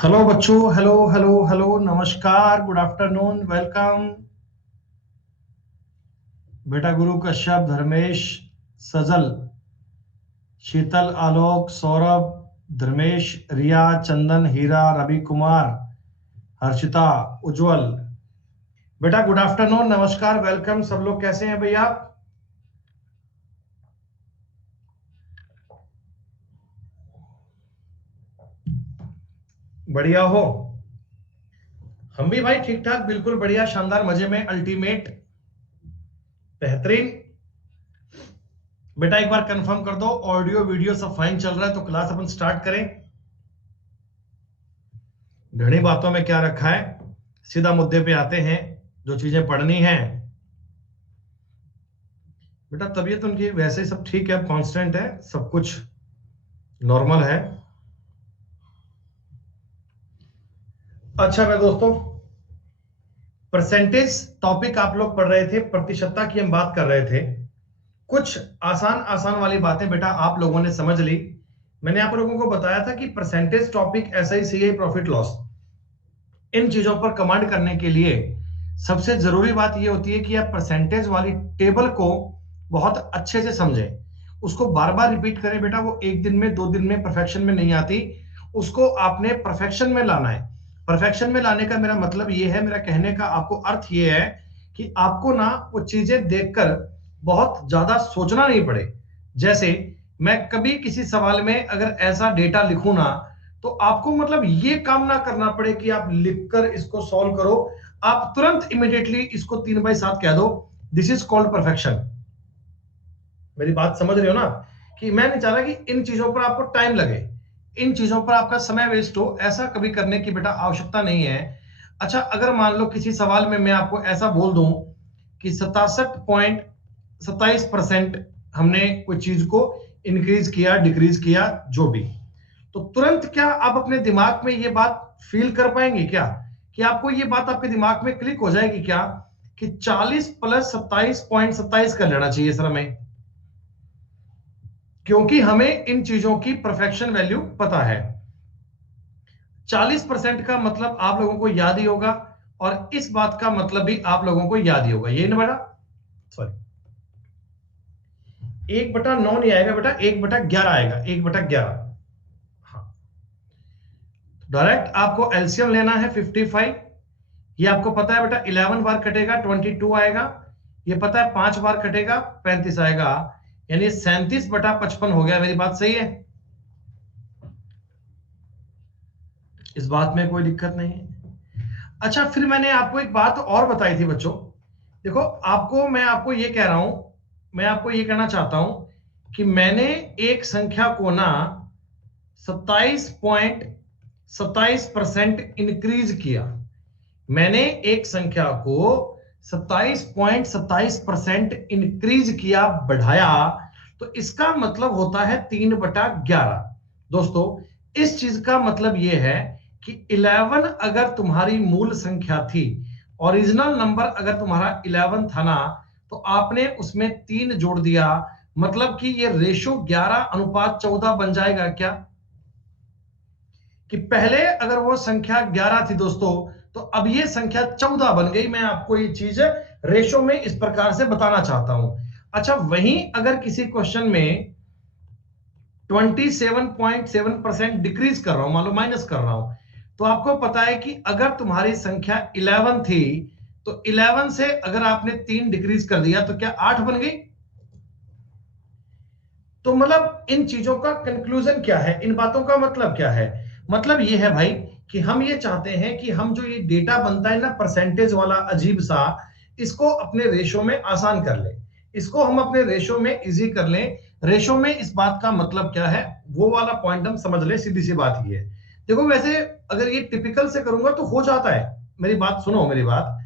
Hello बच्चों, hello hello hello, नमस्कार, good afternoon, welcome. बेटा गुरु कश्यप, धर्मेश, सजल, शीतल, आलोक, सौरभ, धर्मेश, रिया, चंदन, हीरा, रवि कुमार, हर्षिता, उज्जवल। बेटा गुड आफ्टरनून, नमस्कार, वेलकम। सब लोग कैसे हैं भैया? बढ़िया हो? हम भी भाई ठीक ठाक, बिल्कुल बढ़िया, शानदार, मजे में, अल्टीमेट, बेहतरीन। बेटा एक बार कंफर्म कर दो, ऑडियो वीडियो सब फाइन चल रहा है तो क्लास अपन स्टार्ट करें। घनी बातों में क्या रखा है, सीधा मुद्दे पे आते हैं, जो चीजें पढ़नी है। बेटा तबीयत उनकी वैसे ही सब ठीक है, कांस्टेंट है, सब कुछ नॉर्मल है। अच्छा मैं दोस्तों, परसेंटेज टॉपिक आप लोग पढ़ रहे थे, प्रतिशतता की हम बात कर रहे थे। कुछ आसान आसान वाली बातें बेटा आप लोगों ने समझ ली। मैंने आप लोगों को बताया था कि percentage topic, SI, CI, profit loss, इन चीजों पर कमांड करने के लिए सबसे जरूरी बात यह होती है कि आप परसेंटेज वाली टेबल को बहुत अच्छे से समझें, उसको बार बार रिपीट करें। बेटा वो एक दिन में, दो दिन में परफेक्शन में नहीं आती, उसको आपने परफेक्शन में लाना है। परफेक्शन में लाने का मेरा मतलब ये है, मेरा कहने का आपको अर्थ ये है कि आपको ना वो चीजें देखकर बहुत ज्यादा सोचना नहीं पड़े। जैसे मैं कभी किसी सवाल में अगर ऐसा डेटा लिखूं ना, तो आपको मतलब ये काम ना करना पड़े कि आप लिखकर इसको सॉल्व करो, आप तुरंत इमीडिएटली इसको 3/7 कह दो। This is called perfection. मेरी बात समझ रहे हो ना? कि मैं नहीं चाह रहा कि इन चीजों पर आपको टाइम लगे, इन चीजों पर आपका समय वेस्ट हो, ऐसा कभी करने की बेटा आवश्यकता नहीं है। अच्छा अगर मान लो किसी सवाल में मैं आपको ऐसा बोल दूं कि 67.27% हमने कोई चीज को इंक्रीज किया, डिक्रीज किया, जो भी, तो तुरंत क्या आप अपने दिमाग में ये बात फील कर पाएंगे क्या? कि आपको ये बात आपके दिमाग में क्लिक हो जाएगी क्या कि 40 प्लस 27.27 कर लेना चाहिए सर हमें? क्योंकि हमें इन चीजों की परफेक्शन वैल्यू पता है। 40% का मतलब आप लोगों को याद ही होगा, और इस बात का मतलब भी आप लोगों को याद ही होगा, यही ना बेटा? सॉरी, 1/9 नहीं आएगा बेटा, 1/11 आएगा, 1/11। हाँ, डायरेक्ट आपको एलसीएम लेना है 55। ये आपको पता है बेटा, 11 बार कटेगा 22 आएगा, ये पता है 5 बार कटेगा 35 आएगा, यानी 37/55 हो गया। मेरी बात सही है? इस बात में कोई दिक्कत नहीं है। अच्छा फिर मैंने आपको एक बात और बताई थी बच्चों, देखो आपको, मैं आपको ये कह रहा हूं, मैं आपको ये कहना चाहता हूं कि मैंने एक संख्या को ना 27.27% इंक्रीज किया। मैंने एक संख्या को 27.27% इंक्रीज किया, बढ़ाया, तो इसका मतलब होता है 3/11। दोस्तों इस चीज का मतलब यह है कि 11 अगर तुम्हारी मूल संख्या थी, ओरिजिनल नंबर अगर तुम्हारा 11 था ना, तो आपने उसमें 3 जोड़ दिया, मतलब कि ये रेशो 11:14 बन जाएगा क्या? कि पहले अगर वो संख्या 11 थी दोस्तों, तो अब ये संख्या 14 बन गई। मैं आपको ये चीज रेशो में इस प्रकार से बताना चाहता हूं। अच्छा वहीं अगर किसी क्वेश्चन में 27.7% डिक्रीज कर रहा हूं, मान लो माइनस कर रहा हूं, तो आपको पता है कि अगर तुम्हारी संख्या 11 थी, तो 11 से अगर आपने 3 डिक्रीज कर दिया तो क्या 8 बन गई? तो मतलब इन चीजों का कंक्लूजन क्या है, इन बातों का मतलब क्या है? मतलब ये है भाई कि हम ये चाहते हैं कि हम जो ये डेटा बनता है ना परसेंटेज वाला अजीब सा, इसको अपने रेशो में आसान कर ले, इसको हम अपने रेशो में इजी कर लें। रेशो में इस बात का मतलब क्या है, वो वाला पॉइंट हम समझ ले। सीधी सी बात ये है, देखो वैसे अगर ये टिपिकल से करूंगा तो हो जाता है। मेरी बात सुनो, मेरी बात,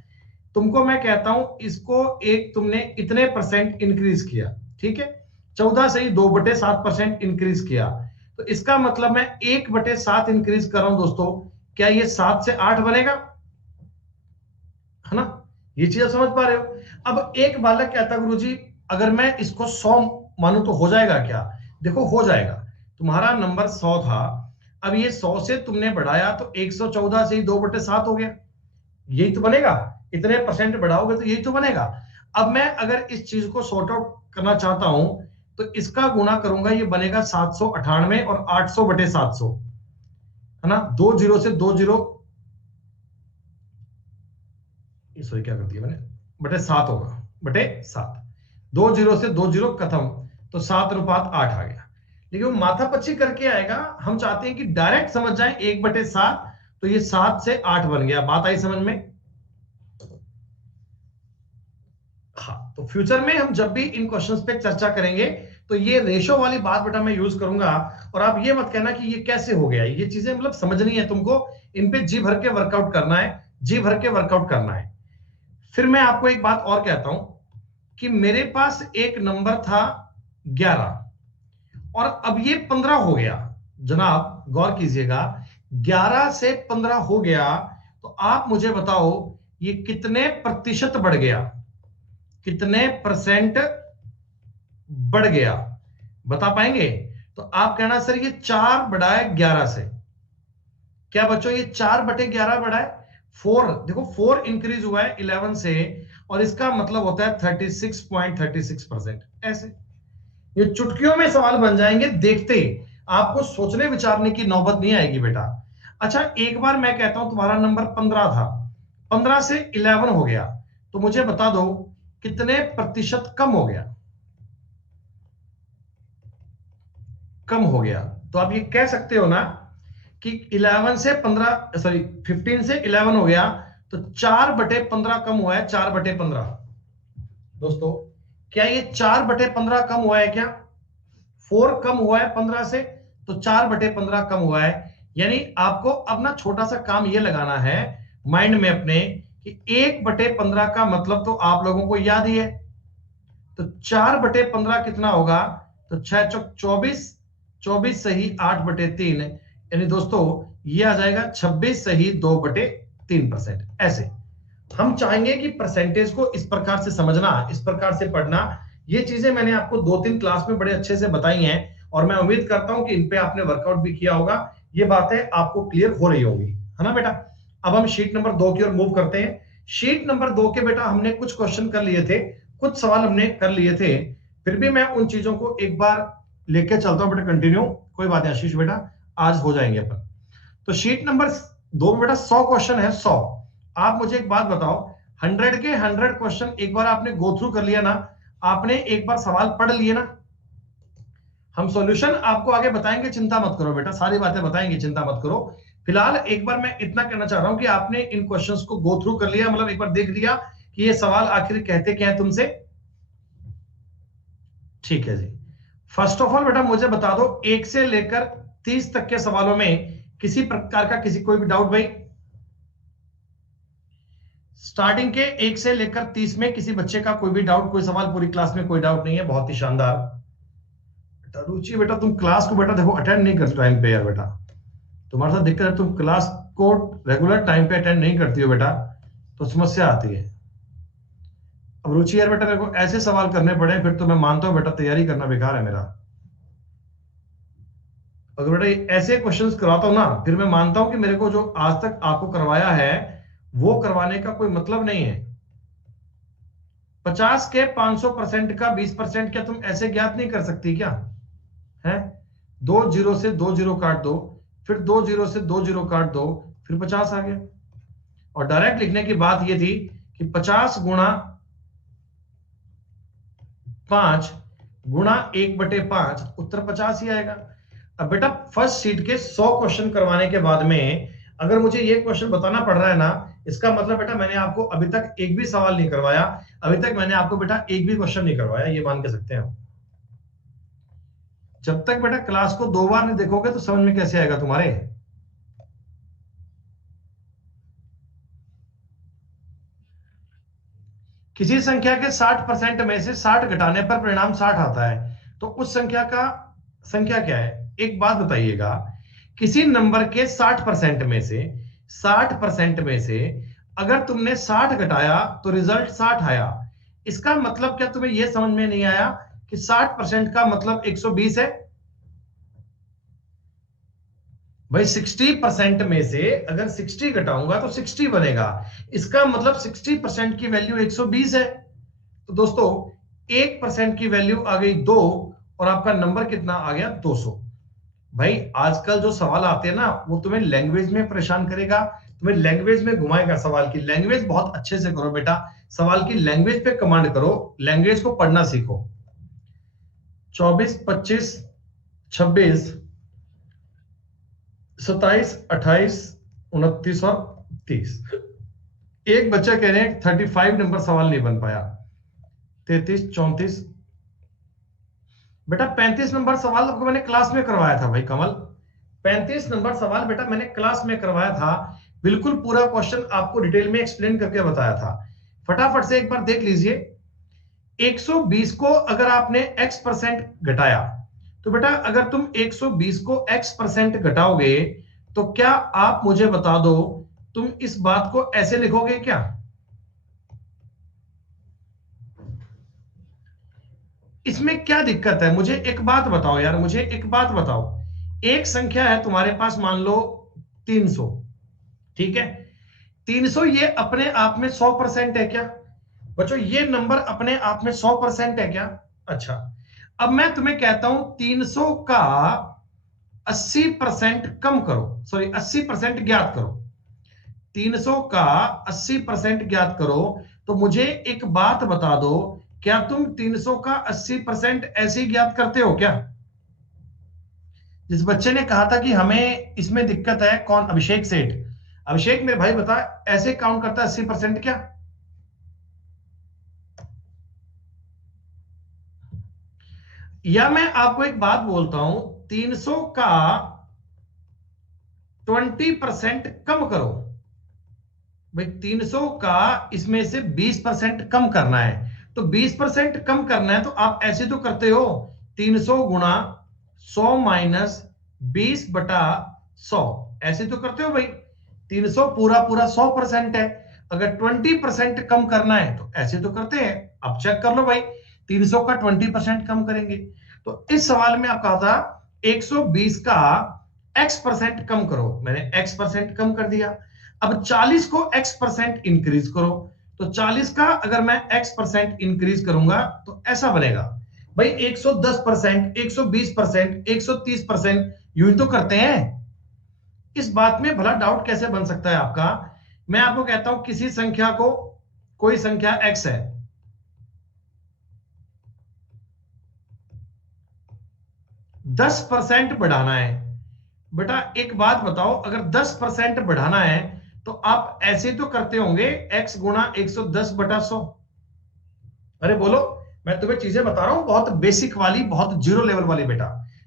तुमको मैं कहता हूं इसको, एक तुमने इतने परसेंट इंक्रीज किया, ठीक है, 14 से ही 2/7% इंक्रीज किया, तो इसका मतलब मैं 1/7 इंक्रीज कर रहा हूं दोस्तों। क्या ये 7 से 8 बनेगा? है ना? ये चीज आप समझ पा रहे हो? अब एक बालक कहता गुरुजी अगर मैं इसको 100 मानूं तो हो जाएगा क्या? देखो हो जाएगा। तुम्हारा नंबर 100 था, अब ये 100 से तुमने बढ़ाया तो 114 से ही 2/7 हो गया, यही तो बनेगा। इतने परसेंट बढ़ाओगे तो यही तो बनेगा। अब मैं अगर इस चीज को सॉर्ट आउट करना चाहता हूं तो इसका गुणा करूंगा, ये बनेगा 798 और 800/700, है ना। 20 से 20, सॉरी क्या कर दिया मैंने, /7 होगा, /7। 20 से 20 खत्म, तो 7:8 आ गया। लेकिन वो माथापच्ची करके आएगा, हम चाहते हैं कि डायरेक्ट समझ जाए 1/7, तो ये 7 से 8 बन गया। बात आई समझ में? हाँ, तो फ्यूचर में हम जब भी इन क्वेश्चंस पे चर्चा करेंगे तो ये रेशो वाली बात बेटा मैं यूज करूंगा। और आप ये मत कहना कि ये कैसे हो गया, ये चीजें मतलब समझनी है तुमको, इन पे जी भर के वर्कआउट करना है, जी भर के वर्कआउट करना है। फिर मैं आपको एक बात और कहता हूं कि मेरे पास एक नंबर था 11 और अब ये 15 हो गया। जनाब गौर कीजिएगा, 11 से 15 हो गया, तो आप मुझे बताओ ये कितने प्रतिशत बढ़ गया, कितने परसेंट बढ़ गया, बता पाएंगे? तो आप कहना सर ये 4/11 से, क्या बच्चों ये 4/11 बढ़ा है? 4, देखो 4 इंक्रीज हुआ है 11 से, और इसका मतलब होता है 36.36%। ऐसे ये चुटकियों में सवाल बन जाएंगे, देखते आपको सोचने विचारने की नौबत नहीं आएगी बेटा। अच्छा एक बार मैं कहता हूं तुम्हारा नंबर 15 था, 15 से 11 हो गया, तो मुझे बता दो कितने प्रतिशत कम हो गया, कम हो गया। तो आप ये कह सकते हो ना कि 11 से 15, सॉरी 15 से 11 हो गया, तो 4/15 कम हुआ है, 4/15। दोस्तों क्या ये 4/15 कम हुआ है क्या? 4 कम हुआ है 15 से, तो 4/15 कम हुआ है। यानी आपको अब ना छोटा सा काम ये लगाना है माइंड में अपने कि 1/15 का मतलब तो आप लोगों को याद ही है, तो 4/15 कितना होगा? तो 6 चौक 24, 24 सही 8/3, यानी दोस्तों ये आ जाएगा 26 सही 2/3%। ऐसे हम चाहेंगे कि परसेंटेज को इस प्रकार से समझना, इस प्रकार से पढ़ना। ये चीजें मैंने आपको 2-3 क्लास में बड़े अच्छे से बताई हैं, और मैं उम्मीद करता हूं कि इन पे आपने वर्कआउट भी किया होगा, ये बातें आपको क्लियर हो रही होंगी, है ना बेटा। अब हम शीट नंबर 2 की ओर मूव करते हैं। शीट नंबर 2 के बेटा हमने कुछ क्वेश्चन कर लिए थे, कुछ सवाल हमने कर लिए थे, फिर भी मैं उन चीजों को एक बार लेके चलता हूं बेटा कंटिन्यू। कोई बात नहीं आशीष बेटा, आज हो जाएंगे अपन। तो शीट नंबर 2 में बेटा 100 क्वेश्चन है, 100। आप मुझे एक बात बताओ, 100 के 100 क्वेश्चन एक बार आपने गो थ्रू कर लिया ना, आपने एक बार सवाल पढ़ लिए ना, हम सॉल्यूशन आपको आगे बताएंगे, चिंता मत करो बेटा, सारी बातें बताएंगे, चिंता मत करो। फिलहाल एक बार मैं इतना कहना चाह रहा हूं कि आपने इन क्वेश्चंस को गो थ्रू कर लिया, मतलब एक बार देख लिया कि ये सवाल आखिर कहते क्या है तुमसे। ठीक है जी। फर्स्ट ऑफ ऑल बेटा मुझे बता दो 1 से लेकर 30 तक के सवालों में किसी प्रकार का किसी कोई भी डाउट भाई? स्टार्टिंग के 1 से लेकर 30 में किसी बच्चे का कोई भी डाउट, कोई सवाल? पूरी क्लास में कोई डाउट नहीं है, बहुत ही शानदार। बेटा रुचि बेटा तुम क्लास को बेटा देखो अटेंड नहीं करते टाइम पे यार बेटा, तुम्हारे साथ दिक्कत है, तुम क्लास को रेगुलर टाइम पे अटेंड नहीं करती हो बेटा, तो समस्या आती है। अब रुचि यार बेटा मेरे को ऐसे सवाल करने पड़े फिर तो मैं मानता हूं बेटा तैयारी करना बेकार है मेरा। अगर बेटा ऐसे क्वेश्चंस करवाता हूं ना, फिर मैं मानता हूं कि मेरे को जो आज तक आपको करवाया है वो करवाने का कोई मतलब नहीं है। 50 के 500% का 20% क्या तुम ऐसे ज्ञात नहीं कर सकती क्या? है 2 0 से 2 0 काट दो, फिर 2 0 से 2 0 काट दो, फिर 50 आ गया। और डायरेक्ट लिखने की बात ये थी कि 50 गुणा 5 गुणा 1/5, उत्तर 50 ही आएगा। अब बेटा फर्स्ट सीट के 100 क्वेश्चन करवाने के बाद में अगर मुझे ये क्वेश्चन बताना पड़ रहा है ना, इसका मतलब बेटा मैंने आपको अभी तक एक भी सवाल नहीं करवाया, अभी तक मैंने आपको बेटा एक भी क्वेश्चन नहीं करवाया, ये मान के सकते हैं। जब तक बेटा क्लास को 2 बार नहीं देखोगे तो समझ में कैसे आएगा तुम्हारे? किसी संख्या के 60% में से 60 घटाने पर परिणाम 60 आता है, तो उस संख्या क्या है? एक बात बताइएगा, किसी नंबर के 60% में से 60% में से अगर तुमने 60 घटाया तो रिजल्ट 60 आया, इसका मतलब क्या तुम्हें यह समझ में नहीं आया कि 60% का मतलब 120 है? भाई 60% में से अगर 60 घटाऊंगा तो 60 बनेगा, इसका मतलब 60% की वैल्यू 120 है। तो दोस्तों 1% की वैल्यू आ गई 2 और आपका नंबर कितना आ गया 200। भाई आजकल जो सवाल आते हैं ना वो तुम्हें लैंग्वेज में परेशान करेगा, तुम्हें लैंग्वेज में घुमाएगा। सवाल की लैंग्वेज बहुत अच्छे से करो बेटा, सवाल की लैंग्वेज पे कमांड करो, लैंग्वेज को पढ़ना सीखो। 24, 25, 26, 27, 28, 29 और 30। एक बच्चा कह रहे हैं 35 नंबर सवाल नहीं बन पाया। 33, 34, बेटा 35 नंबर सवाल आपको मैंने क्लास में करवाया था भाई कमल। 35 नंबर सवाल बेटा मैंने क्लास में करवाया था, बिल्कुल पूरा क्वेश्चन आपको डिटेल में एक्सप्लेन करके बताया था। फटाफट से एक बार देख लीजिए। 120 को अगर आपने x% घटाया तो बेटा अगर तुम 120 को x% घटाओगे तो क्या आप मुझे बता दो, तुम इस बात को ऐसे लिखोगे क्या? इसमें क्या दिक्कत है? मुझे एक बात बताओ यार, मुझे एक बात बताओ। एक संख्या है तुम्हारे पास, मान लो 300, ठीक है? 300 ये अपने आप में 100% है क्या बच्चों? ये नंबर अपने आप में 100% है क्या? अच्छा, अब मैं तुम्हें कहता हूं 300 का 80% कम करो, सॉरी 80% ज्ञात करो। 300 का 80% ज्ञात करो तो मुझे एक बात बता दो, क्या तुम 300 का 80% ऐसे ही ज्ञात करते हो क्या? जिस बच्चे ने कहा था कि हमें इसमें दिक्कत है, कौन? अभिषेक सेठ। अभिषेक मेरे भाई बता, ऐसे काउंट करता है 80% क्या? या मैं आपको एक बात बोलता हूं, 300 का 20% कम करो। भाई 300 का इसमें से 20% कम करना है, तो 20% कम करना है तो आप ऐसे तो करते हो, 300 गुणा 100 माइनस 20/100, ऐसे तो करते हो भाई। 300 पूरा पूरा 100% है, अगर 20% कम करना है तो ऐसे तो करते हैं। अब चेक कर लो भाई, 300 का 20% कम करेंगे। तो इस सवाल में आप कहा था 120 का x% कम करो, मैंने x% कम कर दिया। अब 40 को x% इंक्रीज करो, तो 40 का अगर मैं x% इंक्रीज करूंगा तो ऐसा बनेगा भाई 110%, 120%, 130%, यूं ही तो करते हैं। इस बात में भला डाउट कैसे बन सकता है आपका? मैं आपको कहता हूं किसी संख्या को, कोई संख्या x है, 10% बढ़ाना है। बेटा एक बात बताओ, अगर 10% बढ़ाना है तो आप ऐसे तो करते होंगे, x गुणा 110/100। अरे बोलो, मैं तुम्हें चीजें बता रहा हूं बहुत बेसिक वाली, बहुत जीरो लेवल वाली बेटा,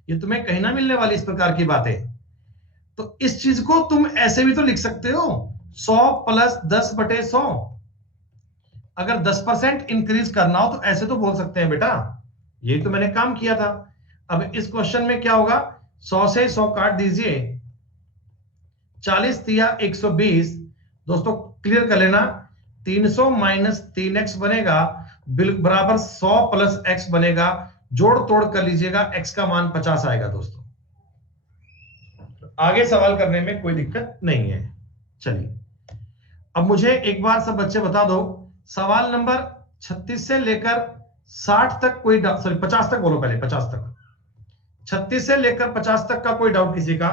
ये तुम्हें कहीं ना मिलने वाली इस प्रकार की बातें। तो इस चीज को तुम ऐसे भी तो लिख सकते हो, 100 प्लस 10/100। अगर 10% इंक्रीज करना हो तो ऐसे तो बोल सकते हैं बेटा, यही तो मैंने काम किया था। अब इस क्वेश्चन में क्या होगा, 100 से 100 काट दीजिए, 40 दिया 120। दोस्तों क्लियर कर लेना, 300 माइनस 3x बनेगा बराबर 100 प्लस x बनेगा, जोड़ तोड़ कर लीजिएगा, x का मान 50 आएगा। दोस्तों आगे सवाल करने में कोई दिक्कत नहीं है। चलिए अब मुझे एक बार सब बच्चे बता दो, सवाल नंबर 36 से लेकर 60 तक कोई, सॉरी 50 तक बोलो, पहले 50 तक, 36 से लेकर 50 तक का कोई डाउट किसी का?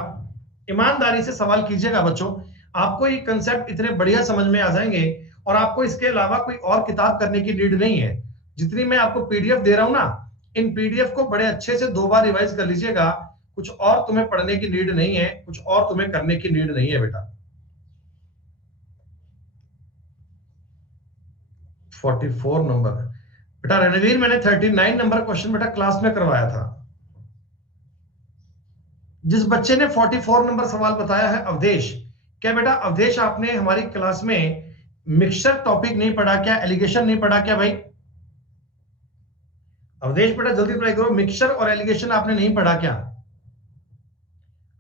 ईमानदारी से सवाल कीजिएगा बच्चों, आपको ये कंसेप्ट इतने बढ़िया समझ में आ जाएंगे और आपको इसके अलावा कोई और किताब करने की नीड नहीं है। जितनी मैं आपको पीडीएफ दे रहा हूं ना, इन पीडीएफ को बड़े अच्छे से 2 बार रिवाइज कर लीजिएगा। कुछ और तुम्हें पढ़ने की नीड नहीं है, कुछ और तुम्हें करने की नीड नहीं है बेटा। 44 नंबर बेटा रणवीर, मैंने 39 नंबर क्वेश्चन बेटा क्लास में करवाया था। जिस बच्चे ने 44 नंबर सवाल बताया है अवधेश, क्या बेटा अवधेश आपने हमारी क्लास में मिक्सचर टॉपिक नहीं पढ़ा क्या, एलिगेशन नहीं पढ़ा क्या भाई? अवधेश बेटा जल्दी ट्राई करो, मिक्सचर और एलिगेशन आपने नहीं पढ़ा क्या?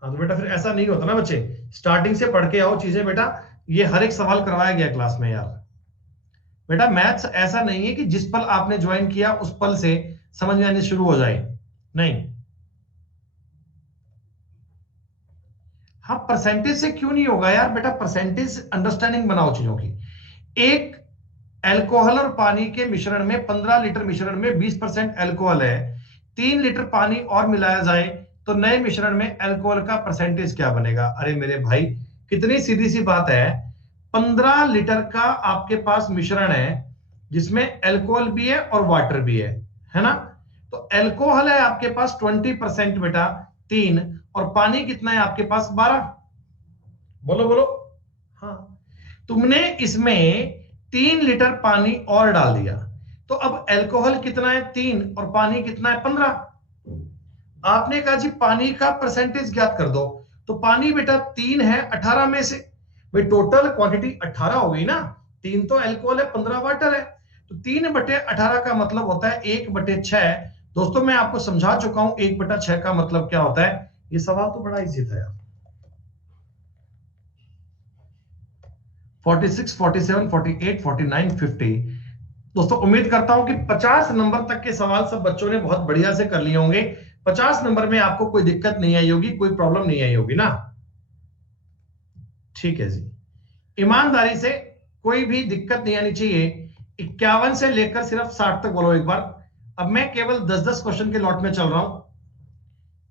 हाँ तो बेटा फिर ऐसा नहीं होता ना बच्चे, स्टार्टिंग से पढ़ के आओ चीजें बेटा, ये हर एक सवाल करवाया गया क्लास में यार। बेटा मैथ्स ऐसा नहीं है कि जिस पल आपने ज्वाइन किया उस पल से समझ में आने शुरू हो जाए, नहीं। हाँ, परसेंटेज से क्यों नहीं होगा यार बेटा, परसेंटेज अंडरस्टैंडिंग बनाओ चीजों की। एक एल्कोहल और पानी के मिश्रण में 15 लीटर मिश्रण में 20% एल्कोहल है, 3 लीटर पानी और मिलाया जाए तो नए मिश्रण में एल्कोहल का परसेंटेज क्या बनेगा? अरे मेरे भाई, कितनी सीधी सी बात है। 15 लीटर का आपके पास मिश्रण है जिसमें एल्कोहल भी है और वाटर भी है ना? तो एल्कोहल है आपके पास 20% बेटा, 3, और पानी कितना है आपके पास? 12। बोलो बोलो। हाँ, तुमने इसमें 3 लीटर पानी और डाल दिया, तो अब एल्कोहल कितना है? 3, और पानी कितना है? 15। आपने कहा जी पानी का परसेंटेज ज्ञात कर दो, तो पानी बेटा 3 है 18 में से, भाई टोटल क्वांटिटी 18 हो गई ना, 3 तो एल्कोहल है, 15 वाटर है, तो 3/18 का मतलब होता है 1/6। दोस्तों मैं आपको समझा चुका हूं 1/6 का मतलब क्या होता है। ये सवाल तो बड़ा इजी था यार। 46, 47, 48, 49, 50। दोस्तों उम्मीद करता हूं कि 50 नंबर तक के सवाल सब बच्चों ने बहुत बढ़िया से कर लिए होंगे। 50 नंबर में आपको कोई दिक्कत नहीं आई होगी, कोई प्रॉब्लम नहीं आई होगी ना? ठीक है जी, ईमानदारी से, कोई भी दिक्कत नहीं आनी चाहिए। 51 से लेकर सिर्फ 60 तक बोलो एक बार। अब मैं केवल 10-10 क्वेश्चन के लॉट में चल रहा हूं,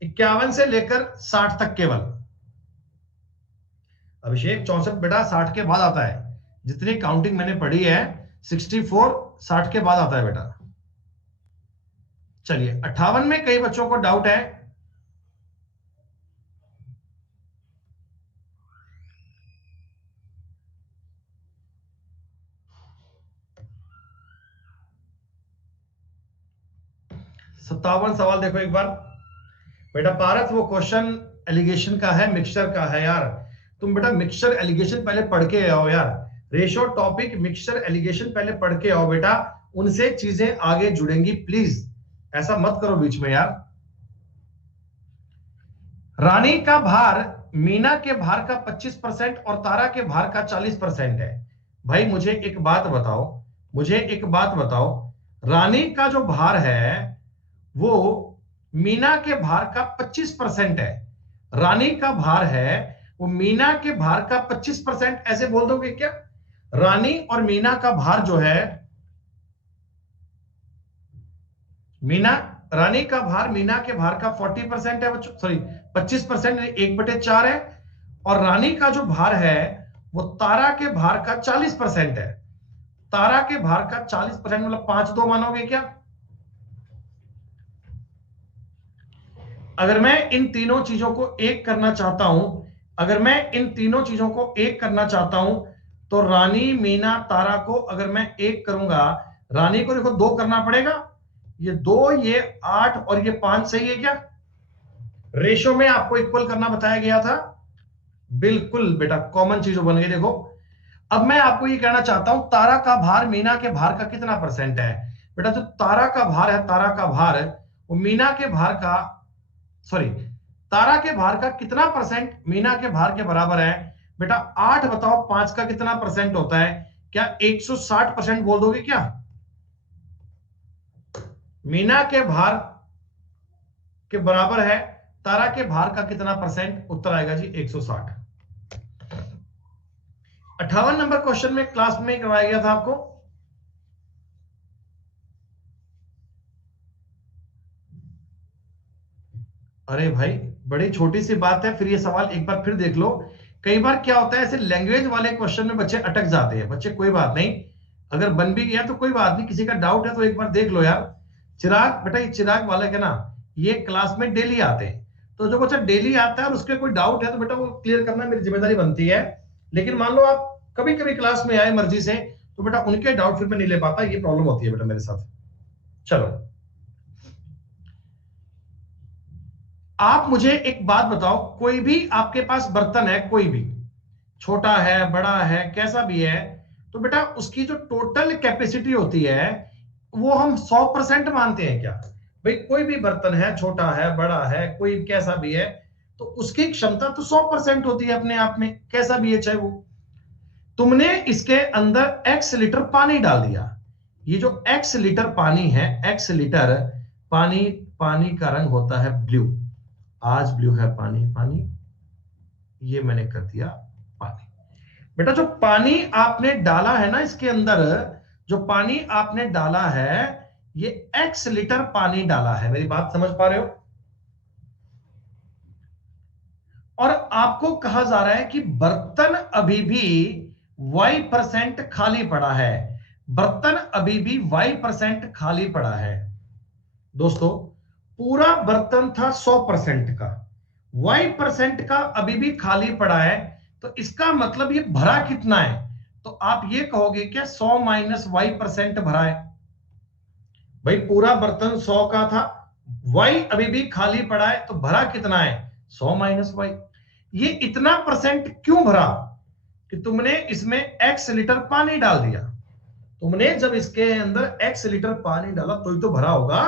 51 से लेकर 60 तक केवल। अभिषेक 64 बेटा 60 के बाद आता है, जितनी काउंटिंग मैंने पढ़ी है 64 60 के बाद आता है बेटा। चलिए 58 में कई बच्चों को डाउट है। सत्तावन सवाल देखो एक बार बेटा। पारस वो क्वेश्चन एलिगेशन का है, मिक्सचर का है यार। तुम बेटा मिक्सचर एलिगेशन पहले पढ़ के आओ यार। रेशो टॉपिक मिक्सचर एलिगेशन पहले पढ़ के आओ बेटा, उनसे चीजें आगे जुड़ेंगी। प्लीज ऐसा मत करो बीच में यार। रानी का भार मीना के भार का 25% और तारा के भार का 40% है। भाई मुझे एक बात बताओ, मुझे एक बात बताओ, रानी का जो भार है वो मीना के भार का 25% है। रानी का भार है वो मीना के भार का 25%, ऐसे बोल दोगे क्या? रानी और मीना का भार जो है, मीना, रानी का भार मीना के भार का 40% है बच्चों, सॉरी 25%, 1/4 है। और रानी का जो भार है वो तारा के भार का 40% है। तारा के भार का 40% मतलब 5-2 मानोगे क्या? अगर मैं इन तीनों चीजों को एक करना चाहता हूं, अगर मैं इन तीनों चीजों को एक करना चाहता हूं, तो रानी मीना तारा को अगर मैं एक करूंगा, रानी को देखो 2 करना पड़ेगा, ये 2, ये 8 और ये 5, सही है क्या? रेशो में आपको इक्वल करना बताया गया था। बिल्कुल बेटा, कॉमन चीजों बन गई। देखो अब मैं आपको ये कहना चाहता हूं तारा का भार मीना के भार का कितना परसेंट है। बेटा जो तारा का भार है, तारा का भार है वो मीना के भार का, सॉरी तारा के भार का कितना परसेंट मीना के भार के बराबर है? बेटा 8 बताओ 5 का कितना परसेंट होता है? क्या 160% बोल दोगे क्या? मीना के भार के बराबर है तारा के भार का कितना परसेंट? उत्तर आएगा जी 160। 58 नंबर क्वेश्चन में क्लास में करवाया गया था आपको। अरे भाई बड़ी छोटी सी बात है, फिर ये सवाल एक बार फिर देख लो। कई बार क्या होता है ऐसे लैंग्वेज वाले क्वेश्चन में बच्चे अटक जाते हैं। बच्चे कोई बात नहीं, अगर बन भी गया तो कोई बात नहीं, किसी का डाउट है तो एक बार देख लो यार। चिराग बेटा, ये चिराग वाला है ना, ये क्लास में डेली आते हैं, तो जो बच्चा डेली आता है और उसके कोई डाउट है तो बेटा वो क्लियर करना मेरी जिम्मेदारी बनती है। लेकिन मान लो आप कभी कभी क्लास में आए मर्जी से, तो बेटा उनके डाउट फिर मैं नहीं ले पाता, ये प्रॉब्लम होती है बेटा मेरे साथ। चलो आप मुझे एक बात बताओ, कोई भी आपके पास बर्तन है, कोई भी छोटा है बड़ा है कैसा भी है, तो बेटा उसकी जो टोटल कैपेसिटी होती है वो हम 100% मानते हैं क्या? भाई कोई भी बर्तन है, छोटा है बड़ा है कोई कैसा भी है, तो उसकी क्षमता तो 100% होती है अपने आप में, कैसा भी है चाहे वो। तुमने इसके अंदर x लीटर पानी डाल दिया, ये जो x लीटर पानी है, x लीटर पानी, पानी का रंग होता है ब्लू, आज ब्लू है पानी, पानी ये मैंने कर दिया पानी। बेटा जो पानी आपने डाला है ना इसके अंदर, जो पानी आपने डाला है ये x लीटर पानी डाला है, मेरी बात समझ पा रहे हो? और आपको कहा जा रहा है कि बर्तन अभी भी y% खाली पड़ा है, बर्तन अभी भी y% खाली पड़ा है। दोस्तों पूरा बर्तन था 100% का, y% का अभी भी खाली पड़ा है, तो इसका मतलब ये भरा कितना है? तो आप ये कहोगे क्या 100 माइनस y% भरा है? भाई पूरा बर्तन 100 का था, y अभी भी खाली पड़ा है, तो भरा कितना है? 100 माइनस y। ये इतना परसेंट क्यों भरा? कि तुमने इसमें x लीटर पानी डाल दिया, तुमने जब इसके अंदर x लीटर पानी डाला तो भरा होगा।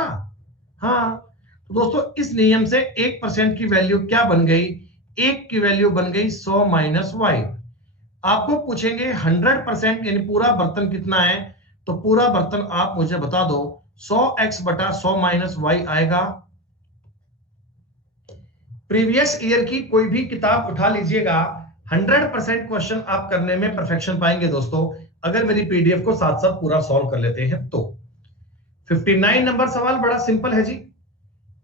हाँ, तो दोस्तों इस नियम से 1% की वैल्यू क्या बन गई? 1 की वैल्यू बन गई 100 माइनस y। आपको पूछेंगे 100% यानी पूरा बर्तन कितना है, तो पूरा बर्तन आप मुझे बता दो 100x बटा 100 माइनस y आएगा। प्रीवियस ईयर की कोई भी किताब उठा लीजिएगा, 100% क्वेश्चन आप करने में परफेक्शन पाएंगे दोस्तों, अगर मेरी पीडीएफ को साथ साथ पूरा सॉल्व कर लेते हैं तो। 59 नंबर सवाल बड़ा सिंपल है जी।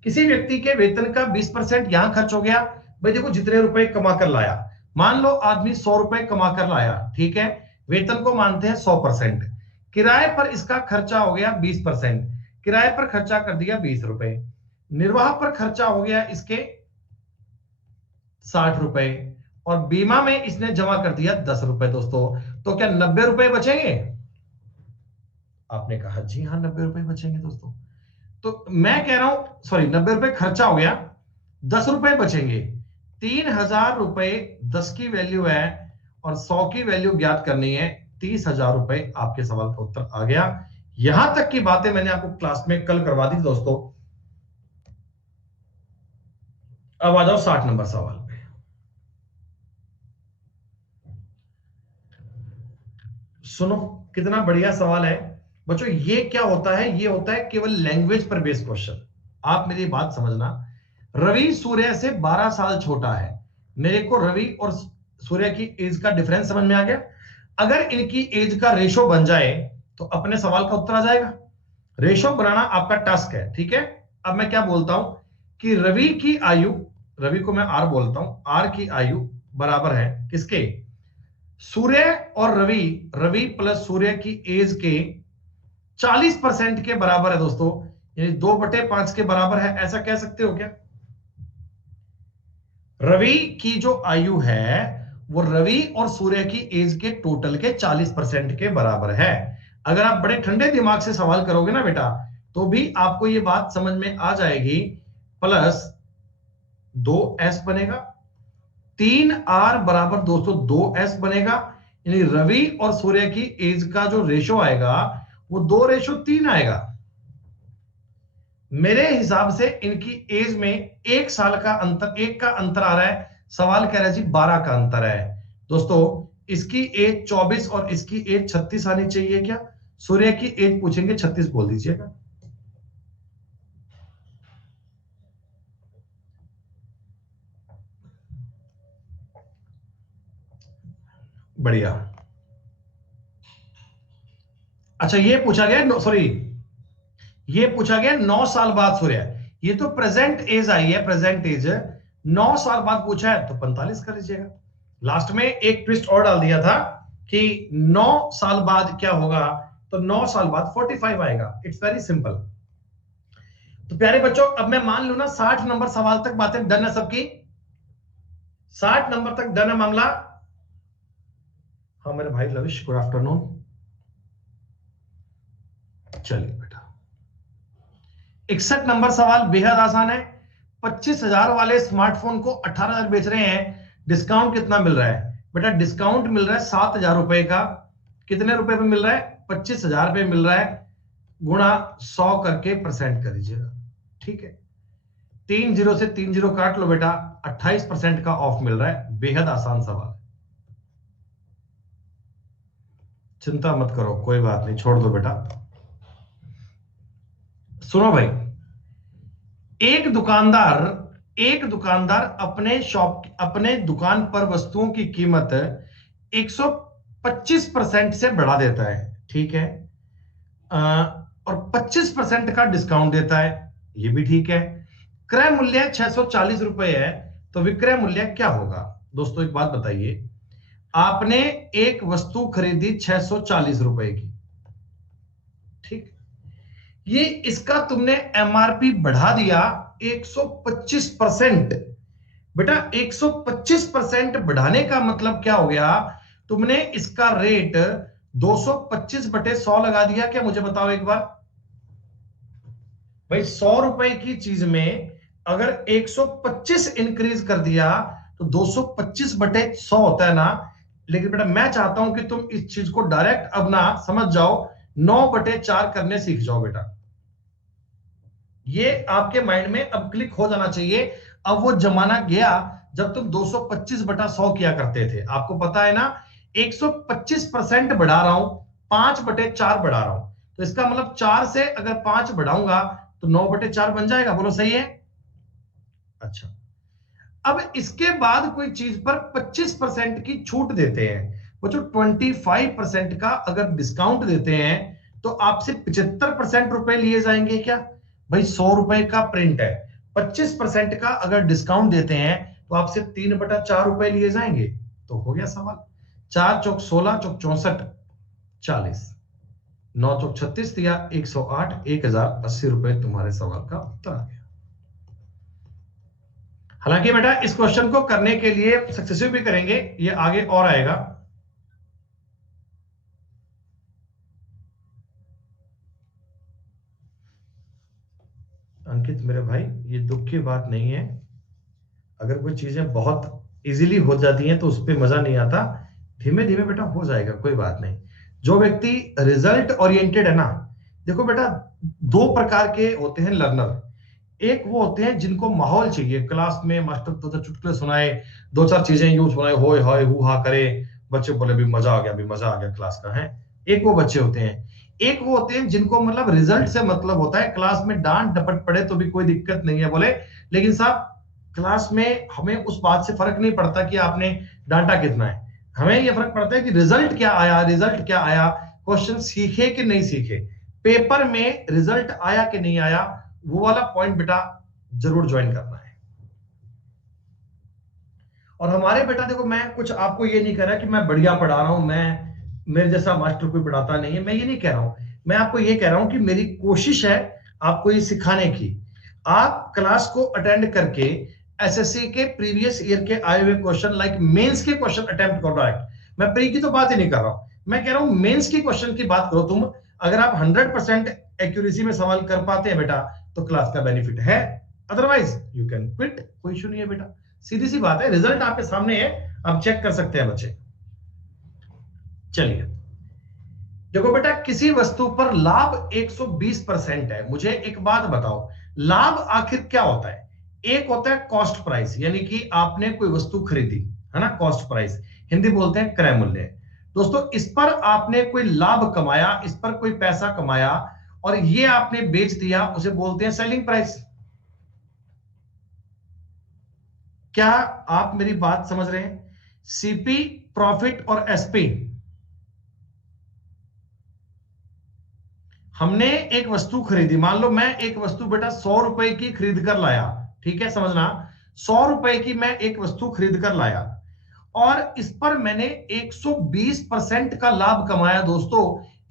किसी व्यक्ति के वेतन का 20% यहां खर्च हो गया। भाई देखो जितने रुपए कमा कर लाया, मान लो आदमी 100 रुपए कमा कर लाया, ठीक है, वेतन को मानते हैं 100%, किराए पर इसका खर्चा हो गया 20%, किराए पर खर्चा कर दिया 20 रुपए, निर्वाह पर खर्चा हो गया इसके 60 रुपए, और बीमा में इसने जमा कर दिया 10 रुपए दोस्तों, तो क्या 90 रुपए बचेंगे? आपने कहा जी हाँ 90 रुपए बचेंगे दोस्तों। तो मैं कह रहा हूं सॉरी 90 रुपए खर्चा हो गया, 10 रुपए बचेंगे, 3000 रुपए 10 की वैल्यू है और 100 की वैल्यू ज्ञात करनी है, 30,000 रुपए आपके सवाल का उत्तर आ गया। यहां तक की बातें मैंने आपको क्लास में कल करवा दी दोस्तों। अब आ जाओ 60 नंबर सवाल पे। सुनो कितना बढ़िया सवाल है बच्चों। ये क्या होता है? ये होता है केवल लैंग्वेज पर बेस्ड क्वेश्चन। आप मेरी बात समझना, रवि सूर्य से 12 साल छोटा है, मेरे को रवि और सूर्य की एज का डिफरेंस समझ में आ गया। अगर इनकी एज का रेशो बन जाए तो अपने सवाल का उत्तर आ जाएगा। रेशो बनाना आपका टास्क है, ठीक है। अब मैं क्या बोलता हूं कि रवि की आयु, रवि को मैं आर बोलता हूं, आर की आयु बराबर है किसके? सूर्य और रवि, रवि प्लस सूर्य की एज के 40% के बराबर है दोस्तों, यानी 2/5 के बराबर है, ऐसा कह सकते हो क्या? रवि की जो आयु है वो रवि और सूर्य की एज के टोटल के 40% के बराबर है। अगर आप बड़े ठंडे दिमाग से सवाल करोगे ना बेटा, तो भी आपको ये बात समझ में आ जाएगी। प्लस 2s बनेगा, 3r बराबर दोस्तों 2s बनेगा, यानी रवि और सूर्य की एज का जो रेशो आएगा वो 2:3 आएगा। मेरे हिसाब से इनकी एज में 1 साल का अंतर, 1 का अंतर आ रहा है। सवाल कह रहा है जी 12 का अंतर है दोस्तों। इसकी एज 24 और इसकी एज 36 आनी चाहिए क्या? सूर्य की एज पूछेंगे 36 बोल दीजिएगा। बढ़िया। अच्छा ये पूछा गया, सॉरी ये पूछा गया 9 साल बाद सूर्य, ये तो प्रेजेंट एज आई है, प्रेजेंट एज 9 साल बाद पूछा है तो 45 कर लीजिएगा। लास्ट में एक ट्विस्ट और डाल दिया था कि 9 साल बाद क्या होगा, तो 9 साल बाद 45 आएगा। It's very simple. तो प्यारे बच्चों अब मैं मान लू ना 60 नंबर सवाल तक बातें डन है सबकी, 60 नंबर तक डन है मामला। हाँ मेरे भाई लविश गुड आफ्टरनून। चलिए बेटा 61 नंबर सवाल बेहद आसान है। 25,000 वाले स्मार्टफोन को 18,000 बेच रहे हैं, डिस्काउंट कितना मिल रहा है? बेटा डिस्काउंट मिल रहा है 7,000 रुपए का। कितने रुपए पे मिल रहा है? 25,000 पे मिल रहा है, गुणा 100 करके परसेंट कर दीजिएगा, ठीक है। 3 जीरो से 3 जीरो काट लो बेटा, 28% का ऑफ मिल रहा है। बेहद आसान सवाल, चिंता मत करो, कोई बात नहीं, छोड़ दो बेटा। सुनो भाई, एक दुकानदार एक दुकानदार अपने दुकान पर वस्तुओं की कीमत 125% से बढ़ा देता है, ठीक है, और 25% का डिस्काउंट देता है, ये भी ठीक है। क्रय मूल्य 640 रुपए है, तो विक्रय मूल्य क्या होगा? दोस्तों एक बात बताइए, आपने एक वस्तु खरीदी 640 रुपए की, ठीक, ये इसका तुमने एमआरपी बढ़ा दिया 125%। बेटा 125% बढ़ाने का मतलब क्या हो गया? तुमने इसका रेट 225/100 लगा दिया क्या? मुझे बताओ एक बार भाई, 100 रुपए की चीज में अगर 125 इंक्रीज कर दिया तो 225/100 होता है ना। लेकिन बेटा मैं चाहता हूं कि तुम इस चीज को डायरेक्ट अब ना समझ जाओ, 9/4 करने सीख जाओ बेटा। ये आपके माइंड में अब क्लिक हो जाना चाहिए। अब वो जमाना गया जब तुम 225/100 किया करते थे। आपको पता है ना, 125% बढ़ा रहा हूं, 5/4 बढ़ा रहा हूं, तो इसका मतलब 4 से अगर 5 बढ़ाऊंगा तो 9/4 बन जाएगा। बोलो सही है? अच्छा, अब इसके बाद कोई चीज पर 25% की छूट देते हैं, वो जो 25% का अगर डिस्काउंट देते हैं, तो आपसे 75% रुपए लिए जाएंगे क्या? भाई 100 रुपए का प्रिंट है, 25% का अगर डिस्काउंट देते हैं तो आपसे 3/4 रुपए लिए जाएंगे। तो हो गया सवाल। 4 चौक 16, चौक 64, 40, 9 चौक 36 या 108, 1080 रुपए तुम्हारे सवाल का उत्तर आ गया। हालांकि बेटा इस क्वेश्चन को करने के लिए सक्सेसिव भी करेंगे, ये आगे और आएगा। अंकित मेरे भाई, ये दुख की बात नहीं है। अगर कोई चीजें बहुत इजीली हो जाती हैं तो उस पर मजा नहीं आता। धीमे धीमे बेटा हो जाएगा, कोई बात नहीं। जो व्यक्ति रिजल्ट ओरिएंटेड है ना, देखो बेटा, दो प्रकार के होते हैं लर्नर। एक वो होते हैं जिनको माहौल चाहिए, क्लास में मास्टर दो चार चुटकुले सुनाए, दो चार चीजें यूज सुनाए, होय हाय हु हा करे, बच्चे बोले भी मजा आ गया, भी मजा आ गया क्लास का है। एक वो बच्चे होते हैं। एक वो होते हैं जिनको मतलब रिजल्ट से मतलब होता है, क्लास में डांट डपट पड़े तो भी कोई दिक्कत नहीं है, बोले लेकिन साहब क्लास में हमें उस बात से फर्क नहीं पड़ता कि आपने डांटा कितना है, हमें यह फर्क पड़ता है कि रिजल्ट क्या आया, रिजल्ट क्या आया, क्वेश्चन सीखे कि नहीं सीखे, पेपर में रिजल्ट आया कि नहीं आया, वो वाला पॉइंट बेटा जरूर ज्वाइन करना है। और हमारे बेटा देखो, मैं कुछ आपको ये नहीं कह रहा कि मैं बढ़िया पढ़ा रहा हूं, मैं मेरे जैसा मास्टर कोई पढ़ाता नहीं है, मैं ये नहीं कह रहा हूं। मैं आपको ये कह रहा हूं कि मेरी कोशिश है आपको ये सिखाने की। आप क्लास को अटेंड करके एसएससी के प्रीवियस ईयर के आए हुए क्वेश्चन, लाइक मेंस के क्वेश्चन अटेम्प्ट करो डायरेक्ट। मैं प्री की तो बात ही नहीं कर रहा हूं, मैं कह रहा हूं मेंस की क्वेश्चन की बात करो तुम। अगर आप 100% एक्यूरेसी में सवाल कर पाते हैं बेटा, तो क्लास का बेनिफिट है, अदरवाइज यू कैन क्विट, कोई इशू नहीं है बेटा। सीधी सी बात है, रिजल्ट आपके सामने है, आप चेक कर सकते हैं बच्चे। चलिए देखो बेटा, किसी वस्तु पर लाभ 120% है। मुझे एक बात बताओ, लाभ आखिर क्या होता है? एक होता है कॉस्ट प्राइस, यानी कि आपने कोई वस्तु खरीदी है ना, कॉस्ट प्राइस, हिंदी बोलते हैं क्रय मूल्य। दोस्तों इस पर आपने कोई लाभ कमाया, इस पर कोई पैसा कमाया और ये आपने बेच दिया, उसे बोलते हैं सेलिंग प्राइस। क्या आप मेरी बात समझ रहे हैं? सीपी, प्रॉफिट और एसपी। हमने एक वस्तु खरीदी, मान लो मैं एक वस्तु बेटा 100 रुपए की खरीद कर लाया, ठीक है, समझना, 100 रुपए की मैं एक वस्तु खरीद कर लाया और इस पर मैंने 120% का लाभ कमाया। दोस्तों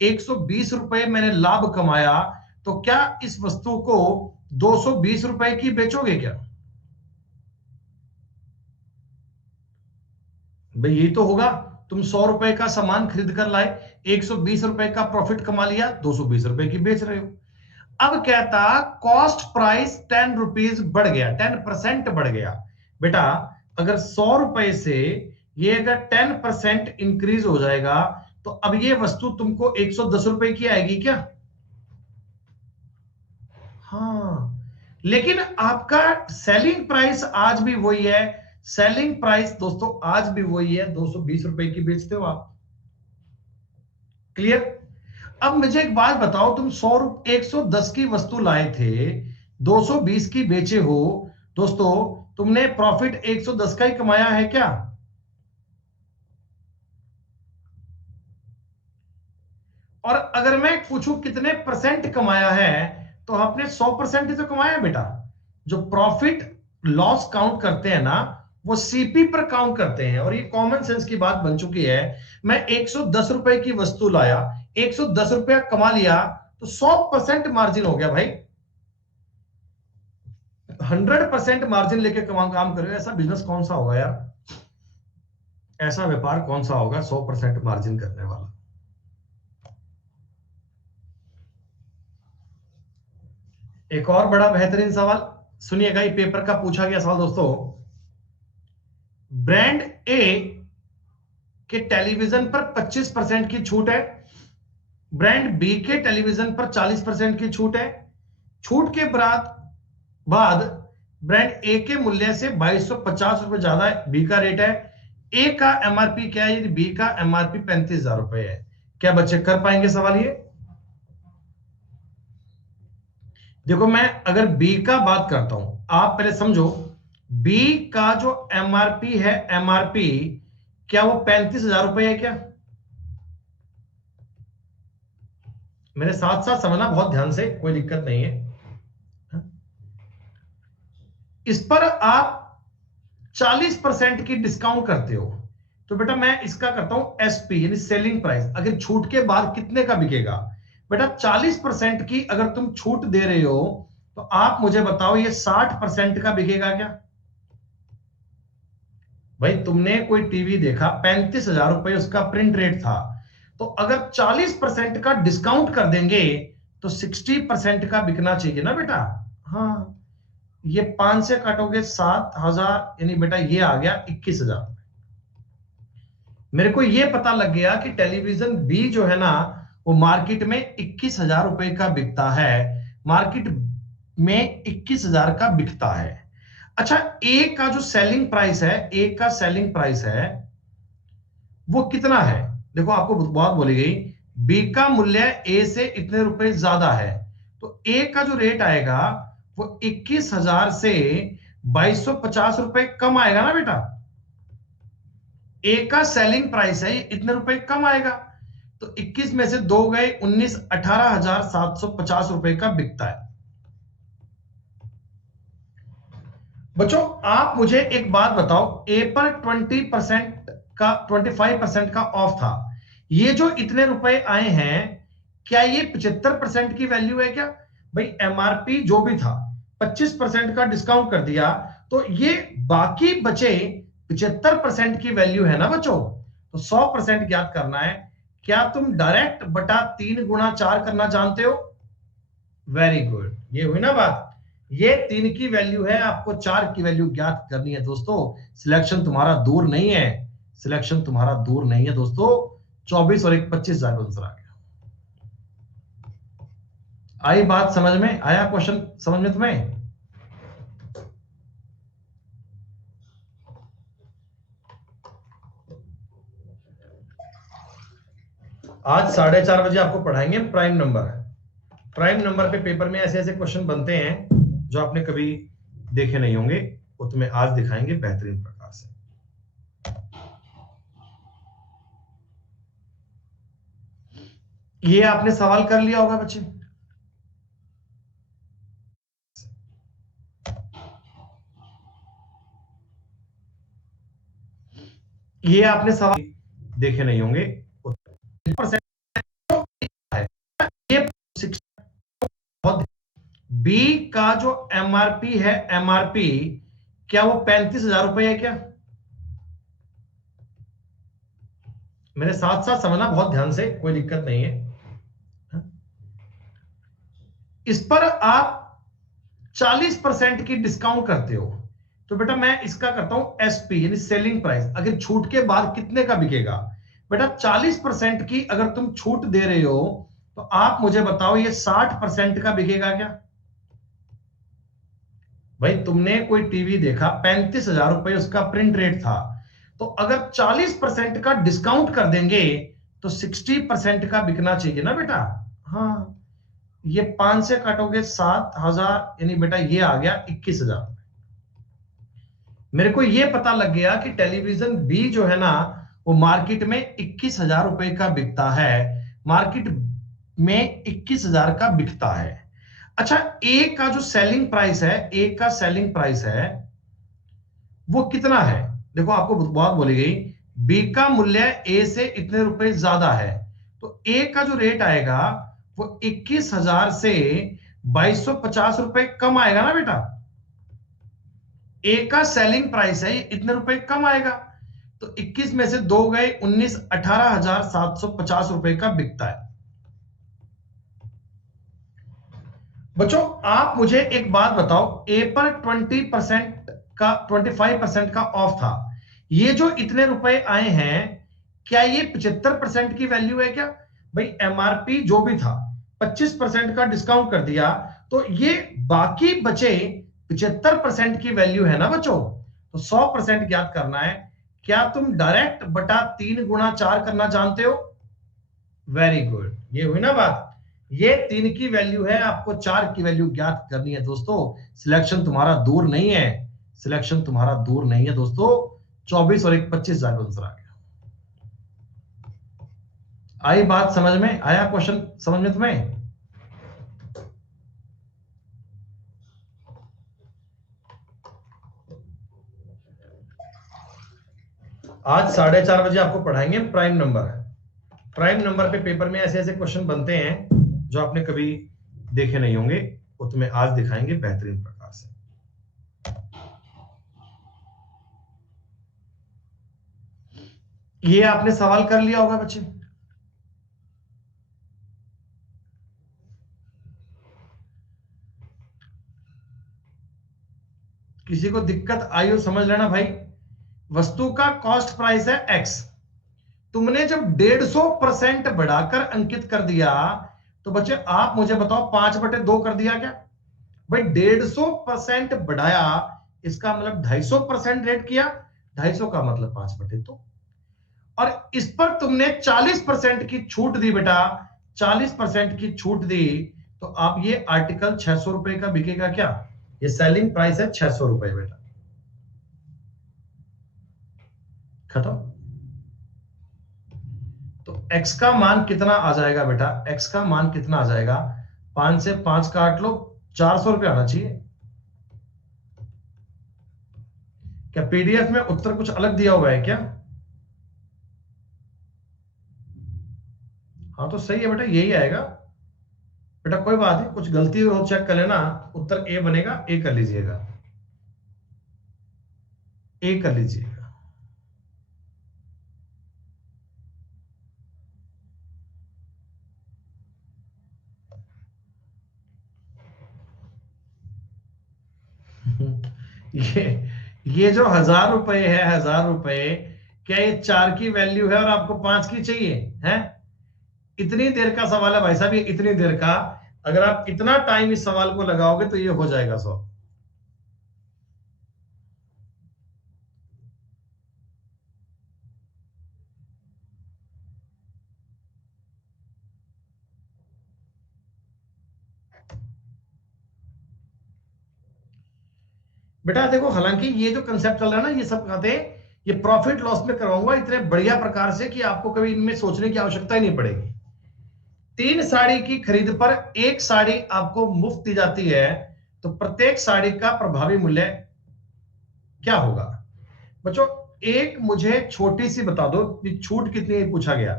120 रुपए मैंने लाभ कमाया, तो क्या इस वस्तु को 220 रुपए की बेचोगे क्या? भाई यही तो होगा। तुम 100 रुपए का सामान खरीद कर लाए, 120 रुपए का प्रॉफिट कमा लिया, 220 रुपए की बेच रहे हो। अब कहता कॉस्ट प्राइस 10 रुपीज बढ़ गया, 10% बढ़ गया। बेटा अगर 100 रुपए से ये अगर 10% इंक्रीज हो जाएगा, तो अब ये वस्तु तुमको 110 रुपए की आएगी क्या? हाँ, लेकिन आपका सेलिंग प्राइस आज भी वही है। सेलिंग प्राइस दोस्तों आज भी वही है, 220 रुपए की बेचते हो आप। क्लियर? अब मुझे एक बात बताओ, तुम 110 की वस्तु लाए थे, 220 की बेचे हो, दोस्तों तुमने प्रॉफिट 110 का ही कमाया है क्या? और अगर मैं पूछूं कितने परसेंट कमाया है, तो आपने 100% ही तो कमाया है बेटा। जो प्रॉफिट लॉस काउंट करते हैं ना, वो सीपी पर काउंट करते हैं। और ये कॉमन सेंस की बात बन चुकी है। मैं 110 रुपए की वस्तु लाया, 110 रुपया कमा लिया, तो 100% मार्जिन हो गया भाई। 100% मार्जिन लेके काम करो। ऐसा बिजनेस कौन सा होगा यार? ऐसा व्यापार कौन सा होगा 100% मार्जिन करने वाला? एक और बड़ा बेहतरीन सवाल सुनिएगा, ये पेपर का पूछा गया सवाल दोस्तों। ब्रांड ए के टेलीविजन पर 25% की छूट है, ब्रांड बी के टेलीविजन पर 40% की छूट है। छूट के बाद ब्रांड ए के मूल्य से 2250 रुपए ज्यादा है, बी का रेट है। ए का एमआरपी क्या है? बी का एमआरपी 35,000 रुपए है। क्या बच्चे कर पाएंगे सवाल ये? देखो मैं अगर बी का बात करता हूं, आप पहले समझो, बी का जो एमआरपी है, एमआरपी क्या वो 35,000 रुपए है क्या? मेरे साथ साथ समझना बहुत ध्यान से, कोई दिक्कत नहीं है। इस पर आप 40% की डिस्काउंट करते हो, तो बेटा मैं इसका करता हूं एसपी यानी सेलिंग प्राइस। अगर छूट के बाद कितने का बिकेगा? बेटा 40% की अगर तुम छूट दे रहे हो, तो आप मुझे बताओ ये 60% का बिकेगा क्या? भाई तुमने कोई टीवी देखा, 35,000 रुपए उसका प्रिंट रेट था, तो अगर 40% का डिस्काउंट कर देंगे, तो 60% का बिकना चाहिए ना बेटा। हाँ, ये 5 से काटोगे 7,000, यानी बेटा ये आ गया 21,000। मेरे को ये पता लग गया कि टेलीविजन बी जो है ना, वो मार्केट में 21,000 रुपए का बिकता है, मार्केट में 21,000 का बिकता है। अच्छा, ए का जो सेलिंग प्राइस है, ए का सेलिंग प्राइस है वो कितना है? देखो आपको बात बोली गई, बी का मूल्य ए से इतने रुपए ज्यादा है, तो ए का जो रेट आएगा वो 21,000 से 2250 रुपए कम आएगा ना बेटा। ए का सेलिंग प्राइस है, ये इतने रुपए कम आएगा, तो 21 में से 2 गए 19, 18,750 रुपए का बिकता है। बच्चों आप मुझे एक बात बताओ, ए पर 20% का 25% का ऑफ था, ये जो इतने रुपए आए हैं, क्या ये 75% की वैल्यू है क्या? भाई एमआरपी जो भी था 25% का डिस्काउंट कर दिया, तो ये बाकी बचे 75% की वैल्यू है ना बच्चों। तो 100% ज्ञात करना है। क्या तुम डायरेक्ट बटा 3 गुणा 4 करना जानते हो? वेरी गुड, ये हुई ना बात। ये 3 की वैल्यू है, आपको 4 की वैल्यू ज्ञात करनी है दोस्तों। सिलेक्शन तुम्हारा दूर नहीं है, सिलेक्शन तुम्हारा दूर नहीं है दोस्तों। 24 और 1 25,000 आंसर आ गया। आई बात समझ में? आया क्वेश्चन समझ में तुम्हें? आज 4:30 बजे आपको पढ़ाएंगे प्राइम नंबर। प्राइम नंबर पे पेपर में ऐसे ऐसे क्वेश्चन बनते हैं जो आपने कभी देखे नहीं होंगे, वो तुम्हें आज दिखाएंगे बेहतरीन प्रकार से। ये आपने सवाल कर लिया होगा बच्चे, ये आपने सवाल देखे नहीं होंगे। बी का जो एमआरपी है, एमआरपी क्या वो 35,000 रुपए है क्या? मेरे साथ साथ समझना बहुत ध्यान से, कोई दिक्कत नहीं है। इस पर आप 40% की डिस्काउंट करते हो, तो बेटा मैं इसका करता हूं एसपी यानी सेलिंग प्राइस। अगर छूट के बाद कितने का बिकेगा? बेटा 40% की अगर तुम छूट दे रहे हो, तो आप मुझे बताओ ये 60% का बिकेगा क्या? भाई तुमने कोई टीवी देखा, 35,000 रुपए उसका प्रिंट रेट था, तो अगर 40% का डिस्काउंट कर देंगे, तो 60% का बिकना चाहिए ना बेटा। हाँ, ये 5 से काटोगे 7,000, यानी बेटा ये आ गया 21,000। मेरे को ये पता लग गया कि टेलीविजन बी जो है ना वो मार्केट में 21,000 रुपए का बिकता है, मार्केट में 21,000 का बिकता है। अच्छा, ए का जो सेलिंग प्राइस है, ए का सेलिंग प्राइस है वो कितना है? देखो आपको बात बोली गई, बी का मूल्य ए से इतने रुपए ज्यादा है, तो ए का जो रेट आएगा वो 21,000 से 2,250 रुपए कम आएगा ना बेटा। ए का सेलिंग प्राइस है इतने रुपए कम आएगा, तो 21 में से 2 गए 19, 18,750 रुपए का बिकता है। बच्चों आप मुझे एक बात बताओ, ए पर 20% का 25% का ऑफ था, ये जो इतने रुपए आए हैं क्या ये 75% की वैल्यू है क्या? भाई एमआरपी जो भी था 25% का डिस्काउंट कर दिया, तो ये बाकी बचे 75% की वैल्यू है ना बच्चों। तो 100% ज्ञात करना है। क्या तुम डायरेक्ट बटा 3 गुणा 4 करना जानते हो? वेरी गुड, ये हुई ना बात। ये 3 की वैल्यू है, आपको 4 की वैल्यू ज्ञात करनी है दोस्तों। सिलेक्शन तुम्हारा दूर नहीं है, सिलेक्शन तुम्हारा दूर नहीं है दोस्तों। 24 और 1 25,000 आंसर आ गया। आई बात समझ में? आया क्वेश्चन समझ में तुम्हें? आज 4:30 बजे आपको पढ़ाएंगे प्राइम नंबर। प्राइम नंबर पे पेपर में ऐसे ऐसे क्वेश्चन बनते हैं जो आपने कभी देखे नहीं होंगे, वो तुम्हें आज दिखाएंगे बेहतरीन प्रकार से। ये आपने सवाल कर लिया होगा बच्चे। किसी को दिक्कत आई हो समझ लेना भाई। वस्तु का कॉस्ट प्राइस है एक्स, तुमने जब 150% बढ़ाकर अंकित कर दिया, तो बच्चे आप मुझे बताओ 5/2 कर दिया क्या? भाई 150% बढ़ाया, इसका मतलब 250% रेट किया, 250 का मतलब 5/2। और इस पर तुमने 40% की छूट दी बेटा, 40% की छूट दी, तो आप ये आर्टिकल 600 रुपए का बिकेगा क्या? ये सेलिंग प्राइस है 600 रुपए बेटा, खत्म। तो x का मान कितना आ जाएगा बेटा? x का मान कितना आ जाएगा? 5 से 5 काट लो, 400 रुपये आना चाहिए। क्या पीडीएफ में उत्तर कुछ अलग दिया हुआ है क्या? हाँ तो सही है बेटा, यही आएगा बेटा, कोई बात नहीं, कुछ गलती हो चेक कर लेना। उत्तर ए बनेगा, ए कर लीजिएगा, ए कर लीजिएगा। ये ये जो 1,000 रुपए है, 1,000 रुपए, क्या ये 4 की वैल्यू है और आपको 5 की चाहिए है? इतनी देर का सवाल है भाई साहब, ये इतनी देर का। अगर आप इतना टाइम इस सवाल को लगाओगे तो ये हो जाएगा 100। बेटा देखो, हालांकि ये जो कंसेप्ट चल रहा है ना, ये सब कहते हैं ये प्रॉफिट लॉस में करवाऊंगा इतने बढ़िया प्रकार से कि आपको कभी इनमें सोचने की आवश्यकता ही नहीं पड़ेगी। 3 साड़ी की खरीद पर 1 साड़ी आपको मुफ्त दी जाती है, तो प्रत्येक साड़ी का प्रभावी मूल्य क्या होगा? बच्चों एक मुझे छोटी सी बता दो कि छूट कितनी है पूछा गया।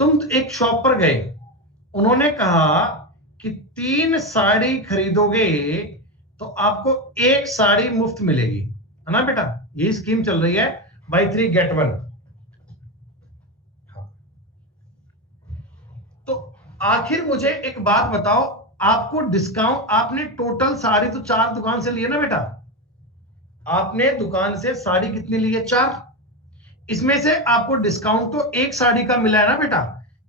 तुम एक शॉप पर गए, उन्होंने कहा कि 3 साड़ी खरीदोगे तो आपको 1 साड़ी मुफ्त मिलेगी, है ना बेटा? यही स्कीम चल रही है, बाई 3 गेट 1। तो आखिर मुझे एक बात बताओ, आपको डिस्काउंट, आपने टोटल साड़ी तो 4 दुकान से लिए ना बेटा, आपने दुकान से साड़ी कितनी ली है? 4। इसमें से आपको डिस्काउंट तो 1 साड़ी का मिला है ना बेटा।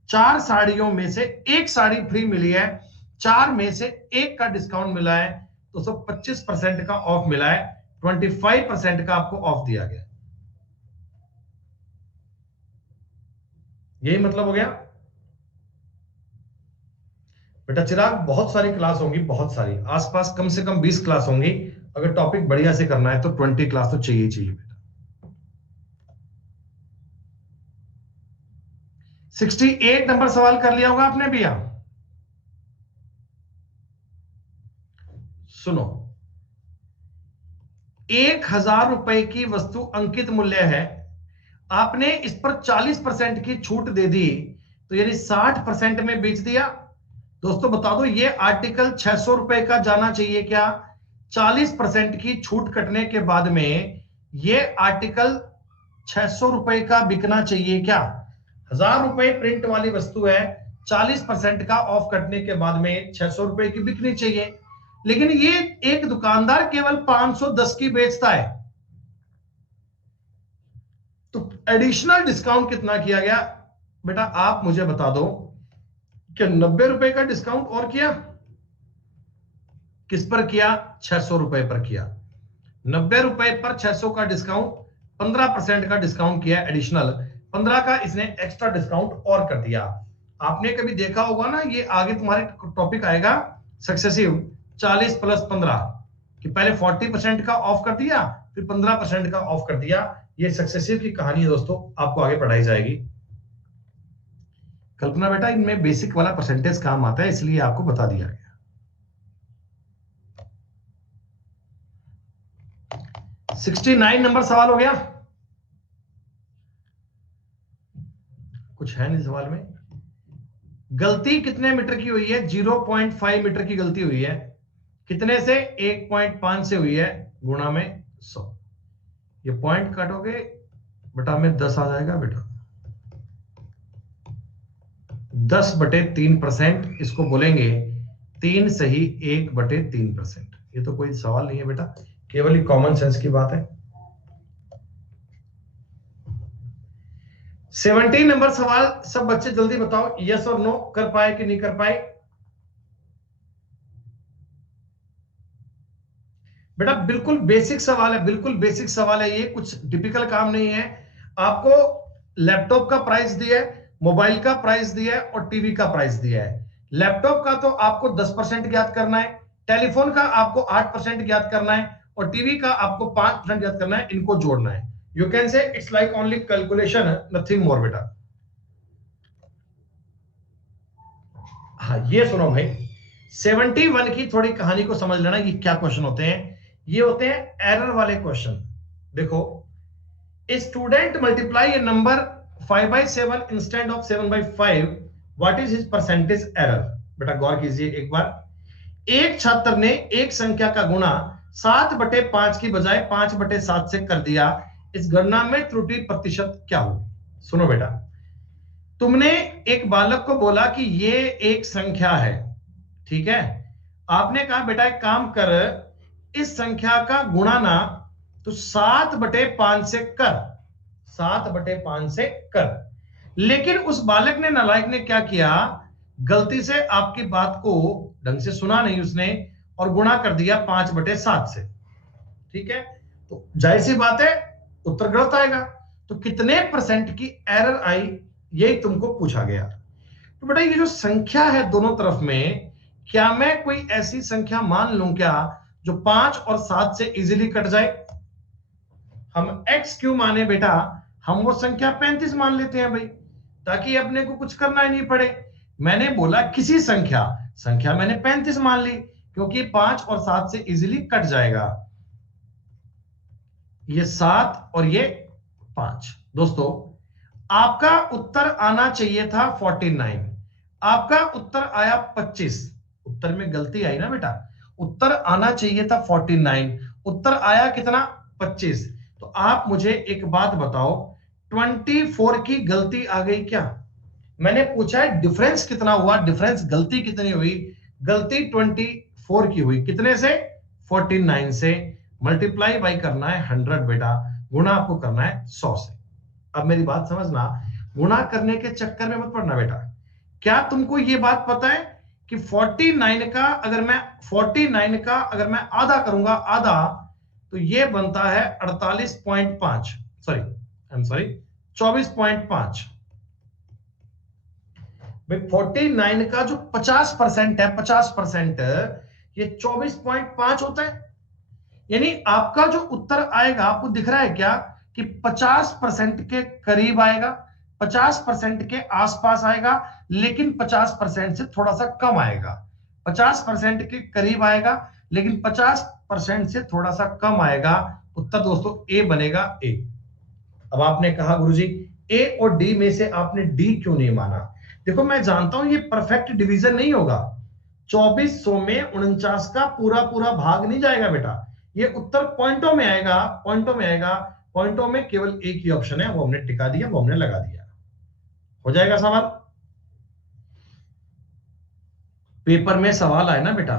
4 साड़ियों में से 1 साड़ी फ्री मिली है, 4 में से 1 का डिस्काउंट मिला है, तो सब 25% का ऑफ मिला है, 25% का आपको ऑफ दिया गया। यही मतलब हो गया बेटा। चिराग बहुत सारी क्लास होंगी, बहुत सारी, आसपास कम से कम 20 क्लास होंगी, अगर टॉपिक बढ़िया से करना है तो 20 क्लास तो चाहिए ही चाहिए बेटा। 68 नंबर सवाल कर लिया होगा आपने भैया। सुनो, 1,000 रुपए की वस्तु अंकित मूल्य है, आपने इस पर 40% की छूट दे दी, तो यानी 60% में बेच दिया। दोस्तों बता दो, ये आर्टिकल 600 रुपए का जाना चाहिए क्या? 40% की छूट कटने के बाद में ये आर्टिकल 600 रुपए का बिकना चाहिए क्या? 1,000 रुपए प्रिंट वाली वस्तु है, 40% का ऑफ कटने के बाद में 600 रुपए की बिकनी चाहिए, लेकिन ये एक दुकानदार केवल 510 की बेचता है, तो एडिशनल डिस्काउंट कितना किया गया बेटा? आप मुझे बता दो कि 90 रुपए का डिस्काउंट और किया, किस पर किया? 600 रुपए पर किया। 90 रुपए पर 600 का डिस्काउंट, 15% का डिस्काउंट किया एडिशनल, 15 का इसने एक्स्ट्रा डिस्काउंट और कर दिया। आपने कभी देखा होगा ना, ये आगे तुम्हारे टॉपिक आएगा सक्सेसिव 40 + 15, कि पहले 40% का ऑफ कर दिया, फिर 15% का ऑफ कर दिया। ये सक्सेसिव की कहानी है दोस्तों, आपको आगे पढ़ाई जाएगी। कल्पना बेटा, इनमें बेसिक वाला परसेंटेज काम आता है, इसलिए आपको बता दिया गया। 69 नंबर सवाल हो गया। कुछ है नहीं सवाल में। गलती कितने मीटर की हुई है? 0.5 मीटर की गलती हुई है। कितने से? 1.5 से हुई है, गुणा में 100। ये पॉइंट काटोगे बेटा में 10 आ जाएगा बेटा। 10/3%, इसको बोलेंगे 3 सही 1/3%। ये तो कोई सवाल नहीं है बेटा, केवल ही कॉमन सेंस की बात है। 17 नंबर सवाल, सब बच्चे जल्दी बताओ, यस और नो कर पाए कि नहीं कर पाए? बेटा बिल्कुल बेसिक सवाल है, बिल्कुल बेसिक सवाल है, ये कुछ टिपिकल काम नहीं है। आपको लैपटॉप का प्राइस दिया है, मोबाइल का प्राइस दिया है और टीवी का प्राइस दिया है। लैपटॉप का तो आपको 10% ज्ञात करना है, टेलीफोन का आपको 8% ज्ञात करना है और टीवी का आपको 5% ज्ञात करना है। इनको जोड़ना है। You can say it's like only calculation, nothing more बेटा। हाँ ये सुनो भाई, 71 की थोड़ी कहानी को समझ लेना, ये क्या क्वेश्चन होते हैं। ये होते हैं एरर वाले क्वेश्चन। देखो, a student multiply a number 5/7 instead of 7/5, what is his percentage error? बेटा गौर कीजिए एक बार। एक छात्र ने एक संख्या का गुणा 7/5 की बजाय 5/7 से कर दिया, इस गणना में त्रुटि प्रतिशत क्या होगी? सुनो बेटा, तुमने एक बालक को बोला कि ये एक संख्या है, ठीक है? आपने कहा बेटा एक काम कर, इस संख्या का गुणा ना तो 7/5 से कर, 7/5 से कर। लेकिन उस बालक ने, नालायक ने क्या किया? गलती से आपकी बात को ढंग से सुना नहीं उसने और गुणा कर दिया 5/7 से, ठीक है? तो जाहिर सी बात है उत्तर गलत आएगा। तो कितने % की एरर आई, यही तुमको पूछा गया। तो बेटा ये जो संख्या है दोनों तरफ में, क्या मैं कोई ऐसी संख्या मान लूं क्या जो 5 और 7 से इजीली कट जाए? हम x क्यों माने बेटा? हम वो संख्या 35 मान लेते हैं भाई, ताकि अपने को कुछ करना ही नहीं पड़े। मैंने बोला किसी संख्या, संख्या मैंने 35 मान ली क्योंकि 5 और 7 से इजीली कट जाएगा। ये 7 और ये 5। दोस्तों आपका उत्तर आना चाहिए था 49, आपका उत्तर आया 25। उत्तर में गलती आई ना बेटा, उत्तर आना चाहिए था 49, उत्तर आया कितना? 25। तो आप मुझे एक बात बताओ, 24 की गलती आ गई क्या? मैंने पूछा है डिफरेंस कितना हुआ, डिफरेंस गलती कितनी हुई? गलती 24 की हुई, कितने से? 49 से। मल्टीप्लाई बाई करना है 100 बेटा, गुणा आपको करना है 100 से। अब मेरी बात समझना, गुणा करने के चक्कर में मत पड़ना बेटा। क्या तुमको ये बात पता है कि 49 का अगर मैं आधा करूंगा, आधा, तो ये बनता है 48.5, सॉरी आई एम सॉरी 24.5। भाई 49 का जो 50% है, 50% ये 24.5 होता है। यानी आपका जो उत्तर आएगा, आपको दिख रहा है क्या कि 50% के करीब आएगा, 50% के आसपास आएगा, लेकिन 50% से थोड़ा सा कम आएगा। 50% के करीब आएगा, लेकिन 50% से थोड़ा सा कम आएगा। उत्तर दोस्तों ए बनेगा, ए। अब आपने कहा गुरुजी ए और डी में से आपने डी क्यों नहीं माना? देखो मैं जानता हूं ये परफेक्ट डिवीजन नहीं होगा। 2400 में 49 का पूरा पूरा भाग नहीं जाएगा बेटा। ये उत्तर पॉइंटों में आएगा, पॉइंटों में आएगा। पॉइंटों में केवल एक ही ऑप्शन है, वो हमने टिका दिया, वो हमने लगा दिया। हो जाएगा सवाल। पेपर में सवाल आए ना बेटा,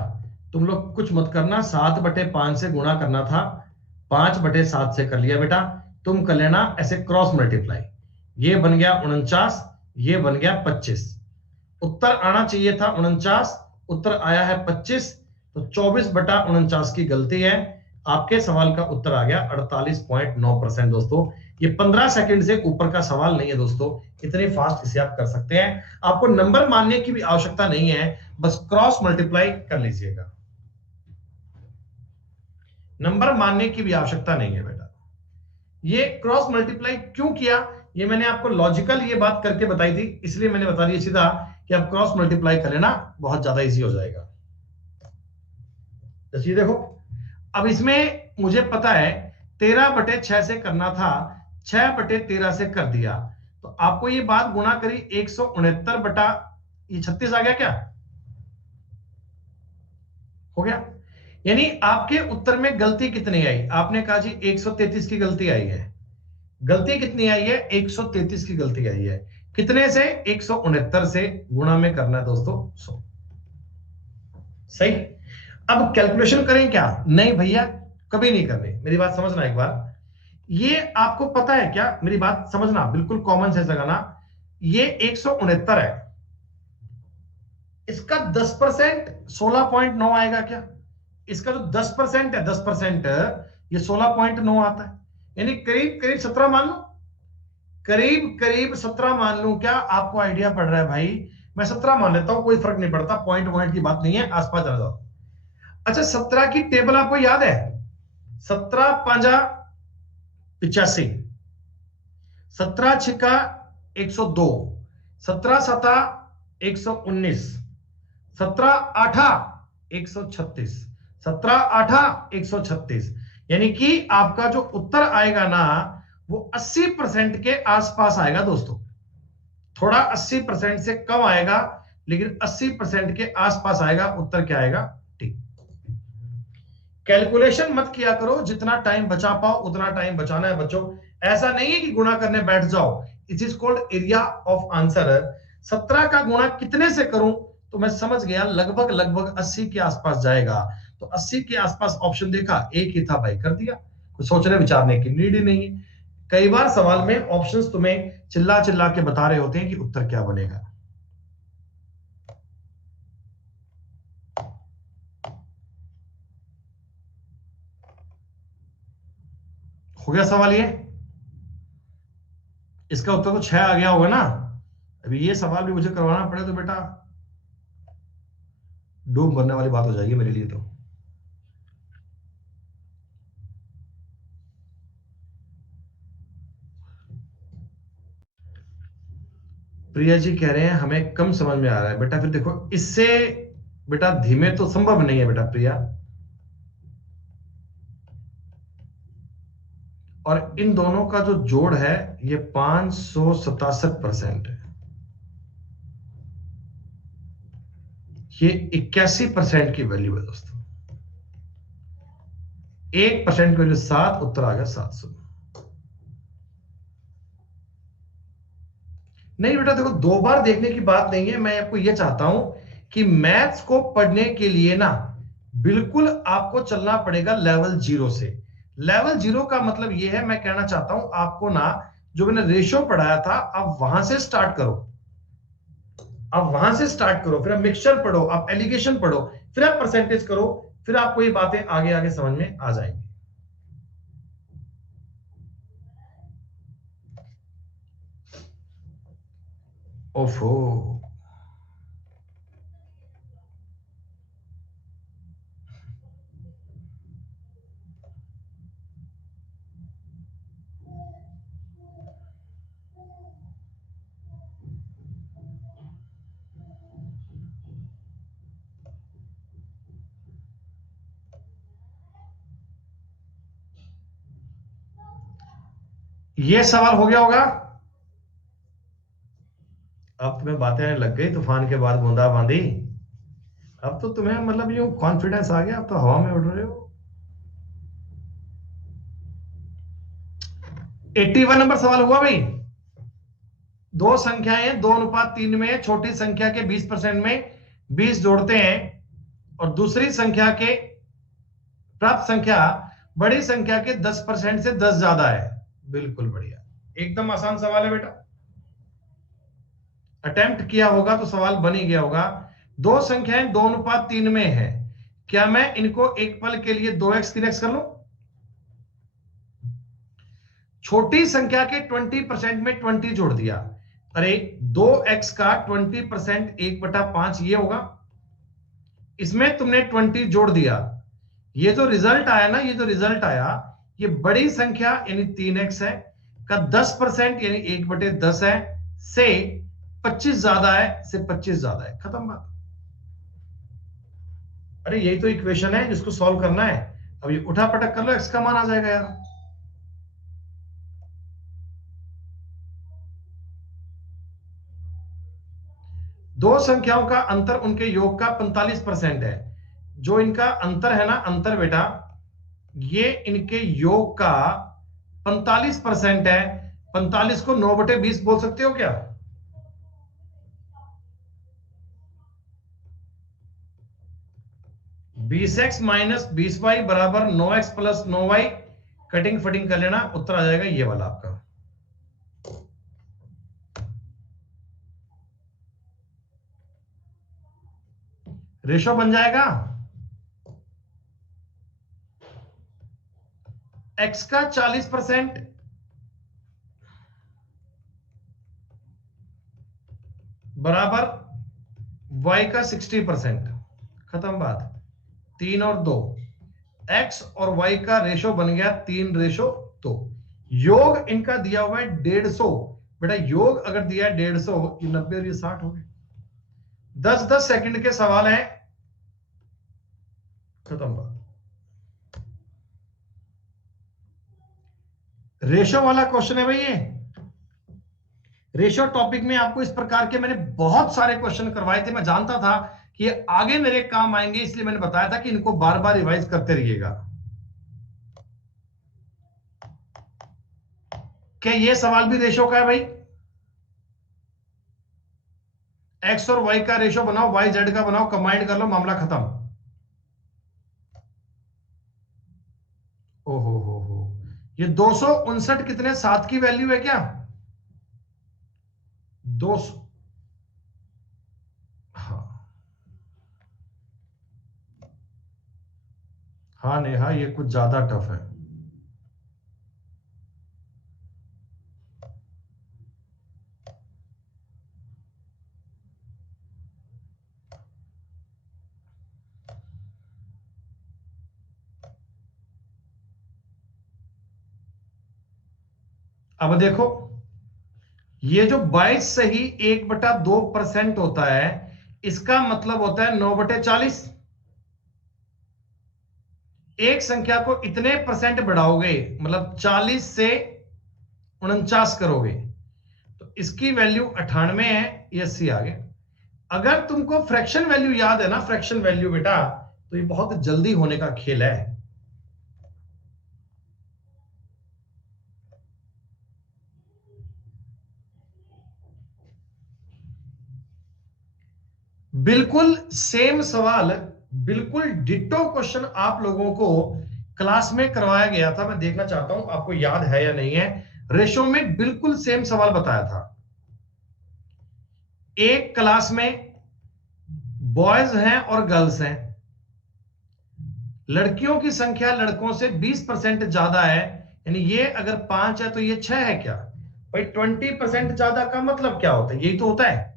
तुम लोग कुछ मत करना, 7/5 से गुणा करना था, 5/7 से कर लिया बेटा। तुम कर लेना ऐसे क्रॉस मल्टीप्लाई। ये बन गया 49, ये बन गया 25। उत्तर आना चाहिए था 49, उत्तर आया है 25। तो 24/49 की गलती है। आपके सवाल का उत्तर आ गया 48.9%। दोस्तों ये 15 सेकंड से ऊपर का सवाल नहीं है दोस्तों, इतने फास्ट इसे आप कर सकते हैं। आपको नंबर मानने की भी आवश्यकता नहीं है, बस क्रॉस मल्टीप्लाई कर लीजिएगा। नंबर मानने की भी आवश्यकता नहीं है बेटा। ये क्रॉस मल्टीप्लाई क्यों किया, ये मैंने आपको लॉजिकल ये बात करके बताई थी, इसलिए मैंने बता दिया सीधा कि आप क्रॉस मल्टीप्लाई कर लेना, बहुत ज्यादा इजी हो जाएगा। ये देखो, अब इसमें मुझे पता है 13/6 से करना था, 6/13 से कर दिया। तो आपको ये बात गुणा करी 169 बटा ये 36 आ गया क्या? हो गया। यानी आपके उत्तर में गलती कितनी आई? आपने कहा जी 133 की गलती आई है। गलती कितनी आई है? 133 की गलती आई है। कितने से? 169 से गुणा में करना है दोस्तों 100। सही। अब कैलकुलेशन करें क्या? नहीं भैया, कभी नहीं करनी। मेरी बात समझना एक बार। ये आपको पता है क्या? मेरी बात समझना, बिल्कुल कॉमन सेंस लगाना। ये 169 है, इसका 10% 16.9 आएगा क्या? इसका जो 10% है, 10% ये 16.9 आता है। यानी करीब करीब 17 मान लो, करीब करीब 17 मान लूं क्या? आपको आइडिया पड़ रहा है भाई? मैं 17 मान लेता हूं, कोई फर्क नहीं पड़ता, पॉइंट पॉइंट की बात नहीं है, आसपास चला जाओ। अच्छा 17 की टेबल आपको याद है? 17 पांजा 85, 17 छिका 102, 17 सता 119, 17 आठा 136, 17 आठा 136। यानी कि आपका जो उत्तर आएगा ना, वो 80% के आसपास आएगा दोस्तों। थोड़ा 80% से कम आएगा, लेकिन 80% के आसपास आएगा। उत्तर क्या आएगा? ठीक। कैलकुलेशन मत किया करो, जितना टाइम बचा पाओ उतना टाइम बचाना है बच्चों। ऐसा नहीं है कि गुणा करने बैठ जाओ। It is called area of answer. 17 का गुणा कितने से करूं? तो मैं समझ गया लगभग लगभग 80 के आसपास जाएगा। तो 80 के आसपास ऑप्शन देखा, एक ही था भाई, कर दिया। कुछ सोचने विचारने की नीड ही नहीं है। कई बार सवाल में ऑप्शंस तुम्हें चिल्ला चिल्ला के बता रहे होते हैं कि उत्तर क्या बनेगा। हो गया सवाल ये? इसका उत्तर तो 6 आ गया होगा ना। अभी ये सवाल भी मुझे करवाना पड़े तो बेटा डूब मरने वाली बात हो जाएगी मेरे लिए तो। प्रिया जी कह रहे हैं हमें कम समझ में आ रहा है बेटा। फिर देखो इससे बेटा धीमे तो संभव नहीं है बेटा प्रिया। और इन दोनों का जो जोड़ है ये 567% है। ये 81% की वैल्यू है दोस्तों। 1% की वैल्यू 7, उत्तर आ गया 700। नहीं बेटा देखो, दो बार देखने की बात नहीं है। मैं आपको यह चाहता हूं कि मैथ्स को पढ़ने के लिए ना बिल्कुल आपको चलना पड़ेगा लेवल 0 से। लेवल 0 का मतलब यह है, मैं कहना चाहता हूं आपको ना, जो मैंने रेशियो पढ़ाया था आप वहां से स्टार्ट करो। आप वहां से स्टार्ट करो, फिर आप मिक्सचर पढ़ो, आप एलिगेशन पढ़ो, फिर आप परसेंटेज करो। फिर आपको ये बातें आगे आगे समझ में आ जाएंगी। ओफो, ये सवाल हो गया होगा। अब तुम्हें बातें लग गई तूफान के बाद बूंदाबांदी। अब तो तुम्हें मतलब ये कॉन्फिडेंस आ गया, अब तो हवा में उड़ रहे हो। 81 नंबर सवाल हुआ भाई। दो संख्याएं 2:3 में छोटी संख्या के 20% में 20 जोड़ते हैं और दूसरी संख्या के प्राप्त संख्या बड़ी संख्या के 10% से 10 ज्यादा है। बिल्कुल बढ़िया, एकदम आसान सवाल है बेटा। अटेम्प्ट किया होगा तो सवाल बन ही गया होगा। दो संख्याएं 2:3 में है, क्या मैं इनको एक पल के लिए 2x 3x कर लूं? छोटी संख्या के 20% में 20 जोड़ दिया। अरे 2x का 20% 1/5 ये होगा। इसमें तुमने 20 जोड़ दिया। ये जो रिजल्ट आया ना, ये जो रिजल्ट आया, ये बड़ी संख्या यानी 3x है का 10% यानी 1/10 है से 25 ज्यादा है, से 25 ज्यादा है। खत्म बात। अरे यही तो इक्वेशन है जिसको सॉल्व करना है। अब ये उठा पटक कर लो, x का मान आ जाएगा यार। दो संख्याओं का अंतर उनके योग का 45% है। जो इनका अंतर है ना, अंतर बेटा, ये इनके योग का 45% है। 45 को 9/20 बोल सकते हो क्या? 20x माइनस 20y बराबर 9x प्लस 9y। कटिंग फटिंग कर लेना, उत्तर आ जाएगा ये वाला आपका। रेशो बन जाएगा x का 40% बराबर y का 60%। खत्म बात। 3 और 2, x और y का रेशो बन गया 3:2। योग इनका दिया हुआ है 150। बेटा योग अगर दिया है 150, ये 90 और ये 60 हो गए। 10-10 सेकंड के सवाल हैं। खत्म बात। रेशो वाला क्वेश्चन है भाई ये। रेशियो टॉपिक में आपको इस प्रकार के मैंने बहुत सारे क्वेश्चन करवाए थे। मैं जानता था कि ये आगे मेरे काम आएंगे, इसलिए मैंने बताया था कि इनको बार बार रिवाइज करते रहिएगा। क्या ये सवाल भी रेशियो का है भाई? एक्स और वाई का रेशियो बनाओ, वाई जेड का बनाओ, कंबाइंड कर लो, मामला खत्म। ओहो, ये 259 कितने 7 की वैल्यू है क्या? 200। हाँ हाँ नेहा, ये कुछ ज्यादा टफ है। अब देखो, ये जो 22 से ही 1/2% होता है, इसका मतलब होता है 9/40। एक संख्या को इतने परसेंट बढ़ाओगे, मतलब 40 से 49 करोगे, तो इसकी वैल्यू 98 है, ये 80 आ गया। अगर तुमको फ्रैक्शन वैल्यू याद है ना, फ्रैक्शन वैल्यू बेटा, तो ये बहुत जल्दी होने का खेल है। बिल्कुल सेम सवाल, बिल्कुल डिट्टो क्वेश्चन आप लोगों को क्लास में करवाया गया था। मैं देखना चाहता हूं आपको याद है या नहीं है। रेशो में बिल्कुल सेम सवाल बताया था। एक क्लास में बॉयज हैं और गर्ल्स हैं। लड़कियों की संख्या लड़कों से 20% ज्यादा है, यानी ये अगर 5 है तो ये 6 है क्या? भाई 20% ज्यादा का मतलब क्या होता है? यही तो होता है।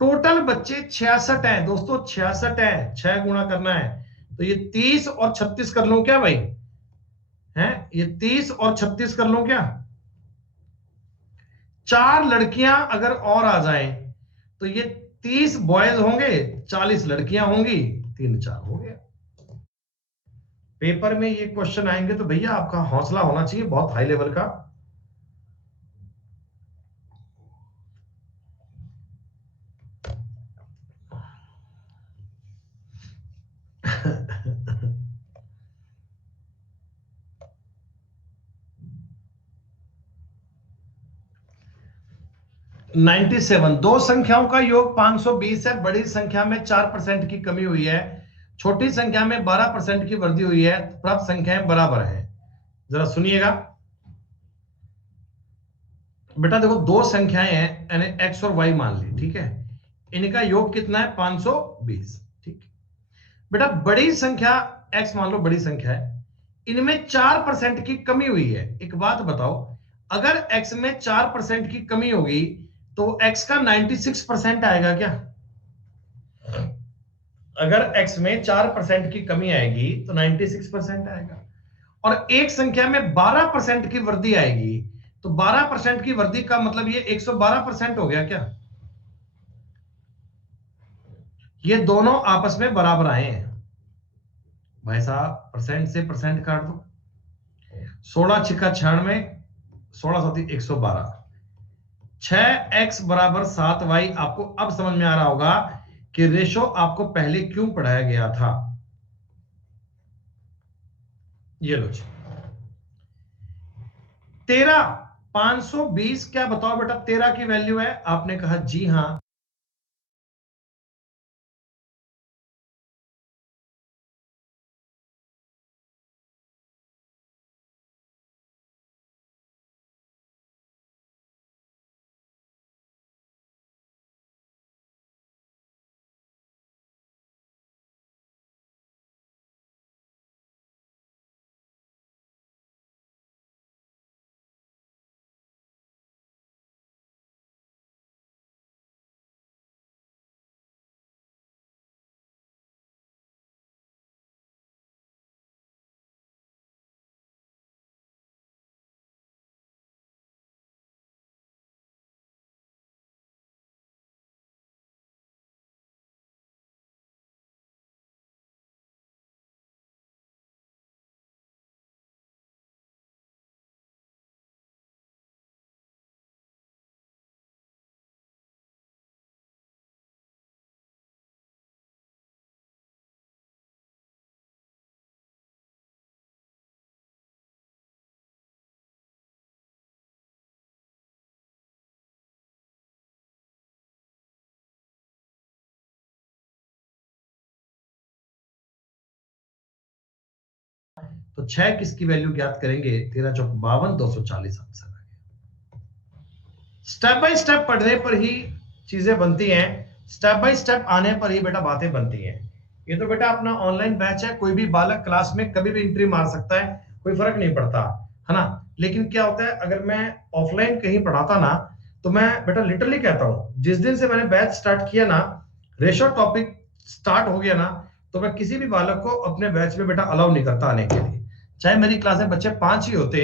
टोटल बच्चे 66 हैं दोस्तों, 66 है। 6 गुणा करना है, तो ये 30 और 36 कर लूं क्या भाई? है ये 30 और 36 कर लूं क्या? 4 लड़कियां अगर और आ जाएं तो ये 30 बॉयज होंगे, 40 लड़कियां होंगी, 3 4 हो गया। पेपर में ये क्वेश्चन आएंगे तो भैया आपका हौसला होना चाहिए बहुत हाई लेवल का। नाइन्टी सेवन, दो संख्याओं का योग 520 है। बड़ी संख्या में 4% की कमी हुई है, छोटी संख्या में 12% की वृद्धि हुई है, प्राप्त संख्याएं बराबर हैं। जरा सुनिएगा बेटा, देखो दो संख्याएं हैं, यानी एक्स और वाई मान ली, ठीक है। इनका योग कितना है? 520, ठीक है। बेटा बड़ी संख्या एक्स मान लो, बड़ी संख्या है, इनमें 4% की कमी हुई है। एक बात बताओ, अगर एक्स में 4% की कमी होगी तो एक्स का 96% आएगा क्या? अगर एक्स में 4% की कमी आएगी तो 96% आएगा। और एक संख्या में 12% की वृद्धि आएगी तो 12% की वृद्धि का मतलब ये 112% हो गया क्या? ये दोनों आपस में बराबर आए हैं भाई साहब। परसेंट से परसेंट काट दो, 16 छिक्का 96, 16×7=112, 6x बराबर 7y। आपको अब समझ में आ रहा होगा कि रेशो आपको पहले क्यों पढ़ाया गया था। ये लो 13, 520 क्या बताओ बेटा 13 की वैल्यू है? आपने कहा जी हां। तो 6 किसकी वैल्यू ज्ञात करेंगे? 13 चौक 52, 240 आंसर आ गया। स्टेप बाय स्टेप पढ़ने पर ही चीजें बनती हैं, स्टेप बाय स्टेप आने पर ही बेटा बातें बनती हैं। ये तो बेटा अपना ऑनलाइन बैच है, कोई भी बालक क्लास में कभी भी एंट्री मार सकता है, कोई फर्क नहीं पड़ता, है ना। लेकिन क्या होता है, अगर मैं ऑफलाइन कहीं पढ़ाता ना, तो मैं बेटा लिटरली कहता हूं, जिस दिन से मैंने बैच स्टार्ट किया ना, रेशो टॉपिक स्टार्ट हो गया ना, तो मैं किसी भी बालक को अपने बैच में बेटा अलाउ नहीं करता आने के लिए। चाहे मेरी क्लास में बच्चे 5 ही होते,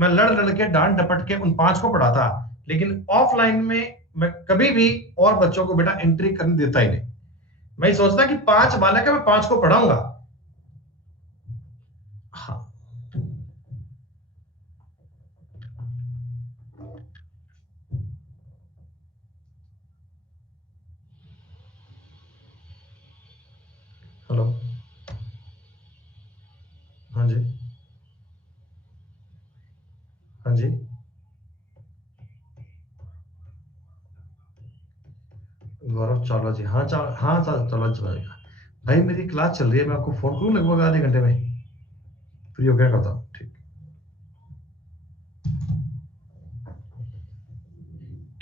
मैं लड़ लड़ के डांट डपट के उन 5 को पढ़ाता, लेकिन ऑफलाइन में मैं कभी भी और बच्चों को बेटा एंट्री करने देता ही नहीं। मैं ये सोचता कि 5 बालक है, मैं 5 को पढ़ाऊंगा। हाँ, हेलो, हाँ जी, हाँ जी, गौरव चावला जी, हाँ हाँ चावला चलाएगा। भाई मेरी क्लास चल रही है, मैं आपको फोन करूँ लगभग आधे घंटे में, फ्री हो गया करता हूँ, ठीक।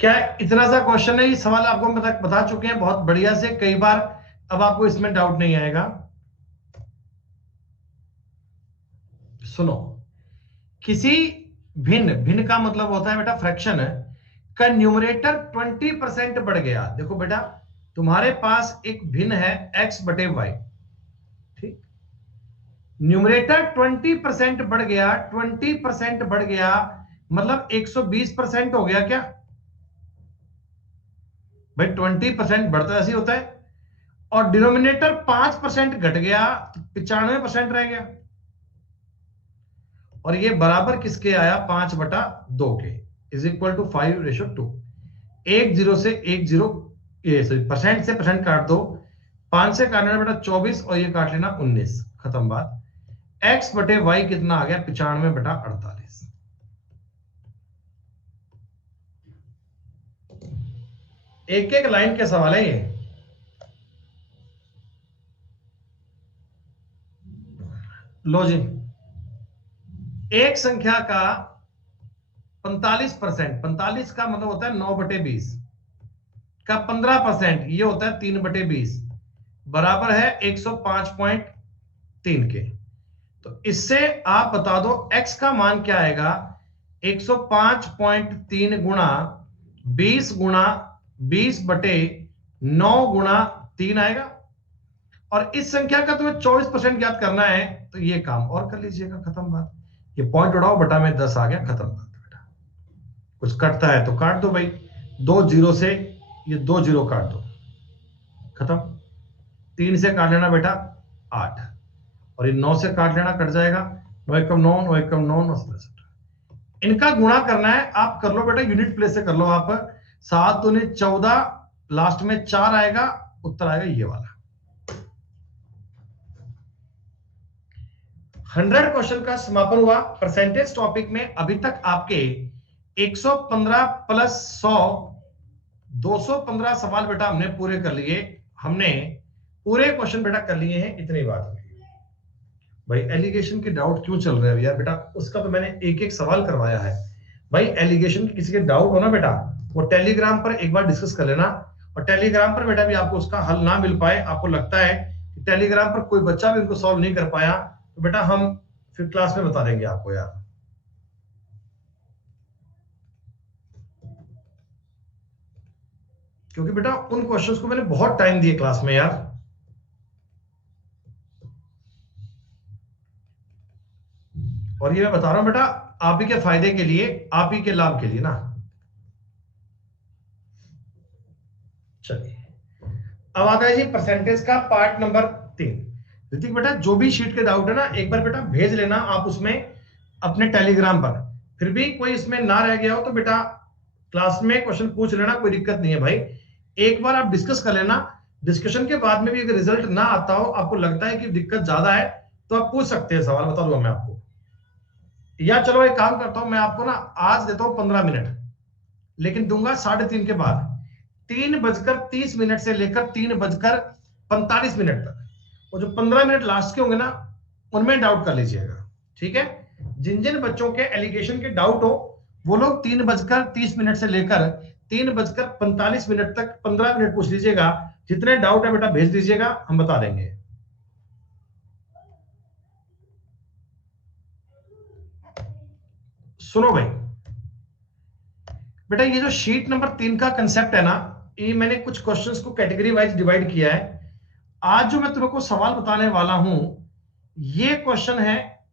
क्या इतना सा क्वेश्चन है? ये सवाल आपको हम बता चुके हैं बहुत बढ़िया से कई बार, अब आपको इसमें डाउट नहीं आएगा। सुनो, किसी भिन्न, भिन्न का मतलब होता है बेटा फ्रैक्शन है, का न्यूमरेटर 20% बढ़ गया। देखो बेटा, तुम्हारे पास एक भिन्न है x/y, ठीक। न्यूमरेटर 20% बढ़ गया, 20% बढ़ गया, मतलब 120% हो गया क्या भाई? 20% बढ़ता ऐसे ही होता है। और डिनोमिनेटर 5% घट गया, 95% रह गया। और ये बराबर किसके आया 5/2 के, इज इक्वल टू 5:2। 10 से 10, ये सॉरी परसेंट से परसेंट काट दो, 5 से काटना बेटा 24 और ये काट लेना 19, खत्म बात। x/y कितना आ गया 95/48। एक एक लाइन के सवाल है ये। लो जी, एक संख्या का 45%, 45 का मतलब होता है 9/20 का 15%, ये होता है 3/20, बराबर है 105.3 के। तो इससे आप बता दो x का मान क्या आएगा, 105.3 गुणा 20 गुणा 20/9 गुणा 3 आएगा। और इस संख्या का तुम्हें 24% ज्ञात करना है, तो ये काम और कर लीजिएगा, खत्म बात। ये पॉइंट उड़ाओ, बटा में 10 आ गया, खत्म बात बेटा। कुछ कटता है तो काट दो भाई, 2 0 से ये 2 0 काट दो, खत्म। 3 से काट लेना बेटा 8, और ये 9 से काट लेना, कट जाएगा। 9 एकम 9, 9 एकम 9, 9 67। इनका गुणा करना है, आप कर लो बेटा यूनिट प्लेस से कर लो आप। 7 दूनी 14, लास्ट में 4 आएगा, उत्तर आएगा ये वाला। 100 क्वेश्चन का समापन हुआ। परसेंटेज टॉपिक में अभी तक आपके 115 प्लस 100 215 सवाल बेटा हमने पूरे कर लिए। हमने पूरे क्वेश्चन बेटा कर लिए हैं, इतनी बात हुई। भाई एलिगेशन के डाउट क्यों चल रहे हैं यार बेटा, उसका तो मैंने एक एक सवाल करवाया है। भाई एलिगेशन की किसी के डाउट हो ना बेटा, वो टेलीग्राम पर एक बार डिस्कस कर लेना। और टेलीग्राम पर बेटा भी आपको उसका हल ना मिल पाए, आपको लगता है कि टेलीग्राम पर कोई बच्चा भी उनको सॉल्व नहीं कर पाया, तो बेटा हम फिर क्लास में बता देंगे आपको यार। क्योंकि बेटा उन क्वेश्चंस को मैंने बहुत टाइम दिए क्लास में यार। और ये मैं बता रहा हूं बेटा आप ही के फायदे के लिए, आप ही के लाभ के लिए ना। चलिए अब आता है जी परसेंटेज का पार्ट नंबर 3। ऋतिक बेटा जो भी शीट के डाउट है ना, एक बार बेटा भेज लेना आप उसमें अपने टेलीग्राम पर। फिर भी कोई इसमें ना रह गया हो तो बेटा क्लास में क्वेश्चन पूछ लेना, कोई दिक्कत नहीं है भाई। एक बार आप डिस्कस कर लेना, डिस्कशन के बाद में भी अगर रिजल्ट ना आता हो, आपको लगता है कि दिक्कत ज्यादा है, तो आप पूछ सकते हैं सवाल, बता दूंगा मैं आपको। या चलो एक काम करता हूं, मैं आपको ना आज देता हूं 15 मिनट, लेकिन दूंगा 3:30 के बाद, 3:30 से लेकर 3:45 तक। और जो 15 मिनट लास्ट के होंगे ना, उनमें डाउट कर लीजिएगा, ठीक है। जिन जिन बच्चों के एलिगेशन के डाउट हो, वो लोग 3:30 से लेकर 3:45 तक 15 मिनट पूछ लीजिएगा। जितने डाउट है बेटा भेज दीजिएगा, हम बता देंगे। सुनो भाई बेटा, ये जो शीट नंबर 3 का कंसेप्ट है ना, ये मैंने कुछ क्वेश्चंस को कैटेगरी वाइज डिवाइड किया है। आज जो मैं तुमको सवाल बताने वाला हूं, ये क्वेश्चन है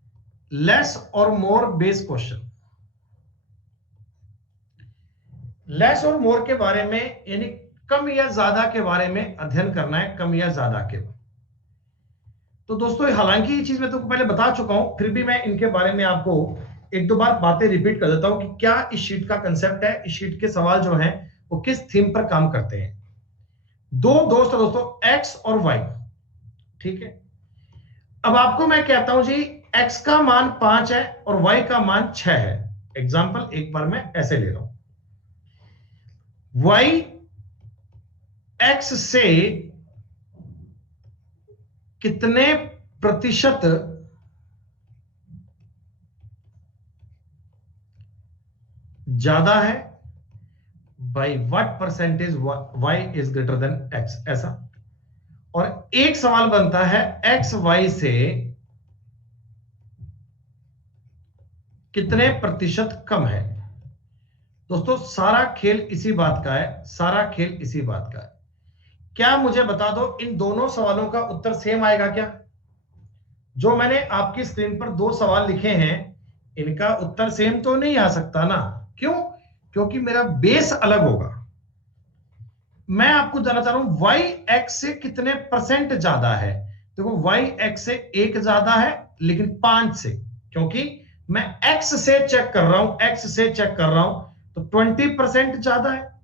लेस और मोर बेस क्वेश्चन। लेस और मोर के बारे में, यानी कम या ज्यादा के बारे में अध्ययन करना है, कम या ज्यादा के। तो दोस्तों हालांकि ये चीज मैं तुमको पहले बता चुका हूं, फिर भी मैं इनके बारे में आपको एक दो बार बातें रिपीट कर देता हूं कि क्या इस शीट का कंसेप्ट है, इस शीट के सवाल जो हैं वो किस थीम पर काम करते हैं। दो दोस्त दोस्तों x और y, ठीक है। अब आपको मैं कहता हूं जी x का मान 5 है और y का मान 6 है। एग्जांपल एक बार मैं ऐसे ले रहा हूं, y x से कितने प्रतिशत ज्यादा है, by what percentage y is greater than x, ऐसा। और एक सवाल बनता है x y से कितने प्रतिशत कम है। दोस्तों सारा खेल इसी बात का है, सारा खेल इसी बात का है। क्या मुझे बता दो इन दोनों सवालों का उत्तर सेम आएगा क्या? जो मैंने आपकी स्क्रीन पर दो सवाल लिखे हैं, इनका उत्तर सेम तो नहीं आ सकता ना। क्यों? क्योंकि मेरा बेस अलग होगा। मैं आपको जानना चाह रहा हूं y x से कितने परसेंट ज्यादा है। देखो y x से 1 ज्यादा है, लेकिन 5 से, क्योंकि मैं एक्स से चेक कर रहा हूं, एक्स से चेक कर रहा हूं, तो 20% ज्यादा है।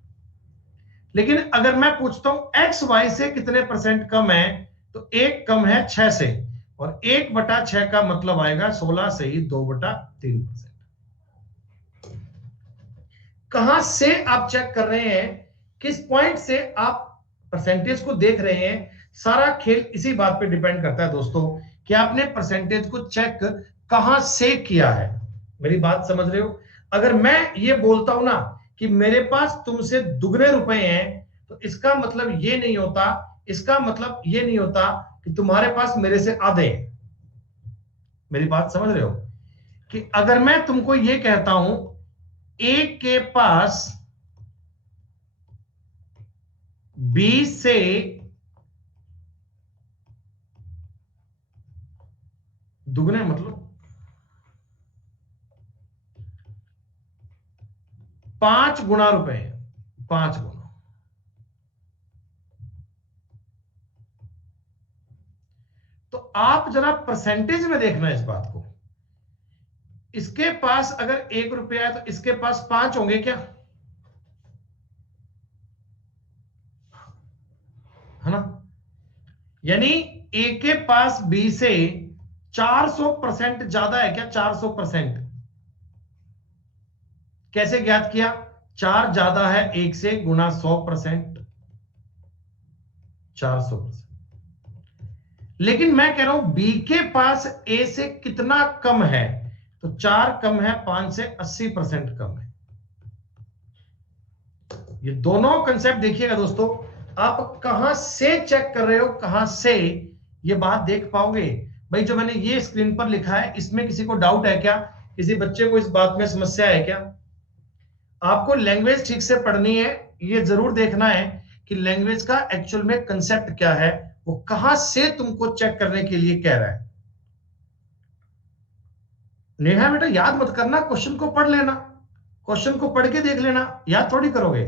लेकिन अगर मैं पूछता हूं एक्स वाई से कितने परसेंट कम है, तो एक कम है 6 से, और 1/6 का मतलब आएगा 16 से ही 2/3%। कहां से आप चेक कर रहे हैं, किस पॉइंट से आप परसेंटेज को देख रहे हैं, सारा खेल इसी बात पे डिपेंड करता है दोस्तों कि आपने परसेंटेज को चेक कहां से किया है। मेरी बात समझ रहे हो? अगर मैं ये बोलता हूं ना कि मेरे पास तुमसे दुगने रुपए हैं, तो इसका मतलब ये नहीं होता, इसका मतलब ये नहीं होता कि तुम्हारे पास मेरे से आधे हैं। मेरी बात समझ रहे हो? कि अगर मैं तुमको ये कहता हूं ए के पास बी से दुगने, मतलब 5 गुना रुपए हैं, 5 गुना। तो आप जरा परसेंटेज में देखना इस बात को, इसके पास अगर 1 रुपया है तो इसके पास 5 होंगे क्या? है ना? यानी ए के पास बी से 400% ज्यादा है क्या? 400%। कैसे ज्ञात किया? 4 ज्यादा है 1 से, गुना 100%, 400%। लेकिन मैं कह रहा हूं बी के पास ए से कितना कम है, तो 4 कम है 5 से, 80% कम है। ये दोनों कंसेप्ट देखिएगा दोस्तों, आप कहां से चेक कर रहे हो, कहां से, ये बात देख पाओगे। भाई जो मैंने ये स्क्रीन पर लिखा है, इसमें किसी को डाउट है क्या? किसी बच्चे को इस बात में समस्या है क्या? आपको लैंग्वेज ठीक से पढ़नी है, ये जरूर देखना है कि लैंग्वेज का एक्चुअल में कंसेप्ट क्या है, वो कहां से तुमको चेक करने के लिए कह रहा है। नेहा बेटा याद मत करना, क्वेश्चन को पढ़ लेना, क्वेश्चन को पढ़ के देख लेना, याद थोड़ी करोगे।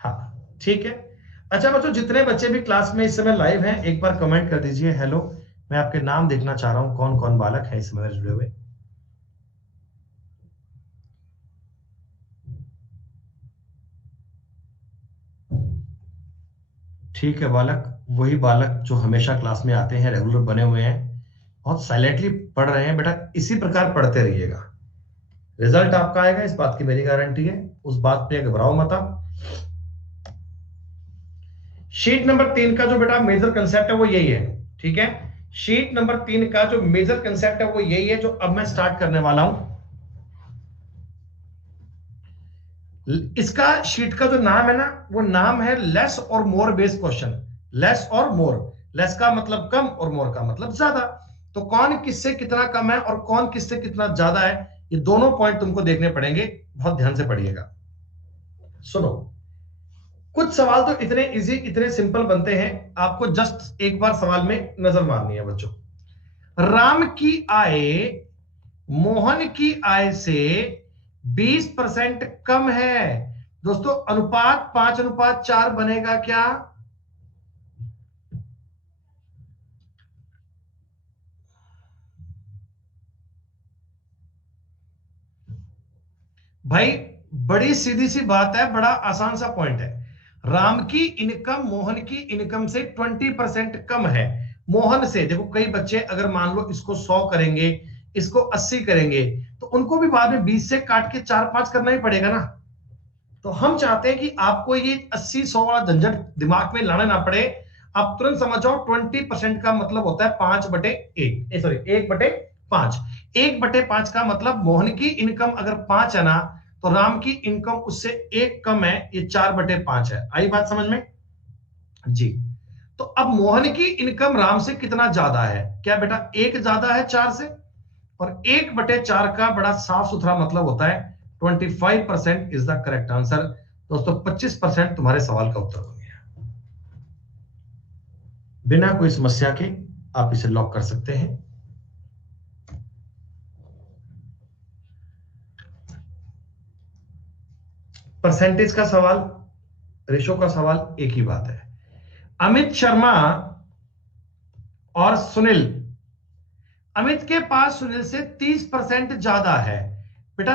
हाँ, ठीक है। अच्छा बच्चों, जितने बच्चे भी क्लास में इस समय लाइव हैं, एक बार कमेंट कर दीजिए हेलो। मैं आपके नाम देखना चाह रहा हूं, कौन कौन बालक है इस समय जुड़े हुए। ठीक है बालक, वही बालक जो हमेशा क्लास में आते हैं, रेगुलर बने हुए हैं, बहुत साइलेंटली पढ़ रहे हैं। बेटा इसी प्रकार पढ़ते रहिएगा, रिजल्ट आपका आएगा, इस बात की मेरी गारंटी है, उस बात पे घबराओ मत आप। शीट नंबर 3 का जो बेटा मेजर कंसेप्ट है वो यही है, ठीक है। शीट नंबर 3 का जो मेजर कंसेप्ट है वो यही है, जो अब मैं स्टार्ट करने वाला हूं। इसका शीट का जो नाम है ना, वो नाम है लेस और मोर बेस्ड क्वेश्चन। लेस और मोर, लेस का मतलब कम और मोर का मतलब ज्यादा। तो कौन किससे कितना कम है और कौन किससे कितना ज्यादा है, ये दोनों पॉइंट तुमको देखने पड़ेंगे, बहुत ध्यान से पढ़िएगा। सुनो, कुछ सवाल तो इतने इजी, इतने सिंपल बनते हैं, आपको जस्ट एक बार सवाल में नजर मारनी है बच्चों। राम की आय मोहन की आय से 20% कम है। दोस्तों अनुपात 5:4 बनेगा क्या? भाई बड़ी सीधी सी बात है, बड़ा आसान सा पॉइंट है। राम की इनकम मोहन की इनकम से 20% कम है। मोहन से देखो, कई बच्चे अगर मान लो इसको 100 करेंगे, इसको 80 करेंगे, तो उनको भी बाद में 20 से काट के 4-5 करना ही पड़ेगा ना। तो हम चाहते हैं कि आपको ये 80-100 वाला झंझट दिमाग में लाना ना पड़े। आप तुरंत समझ जाओ 20% का मतलब होता है 5/1, सॉरी 1/5। 1/5 का मतलब मोहन की इनकम अगर 5 है ना, तो राम की इनकम उससे 1 कम है, ये 4/5 है। आई बात समझ में जी? तो अब मोहन की इनकम राम से कितना ज्यादा है? क्या बेटा 1 ज्यादा है 4 से? और 1/4 का बड़ा साफ सुथरा मतलब होता है 25% इज द करेक्ट आंसर। दोस्तों 25% तुम्हारे सवाल का उत्तर हो गया। बिना कोई समस्या के आप इसे लॉक कर सकते हैं। परसेंटेज का सवाल, रेशो का सवाल, एक ही बात है। अमित शर्मा और सुनील अमित के पास सुनील से 30% ज्यादा है। बेटा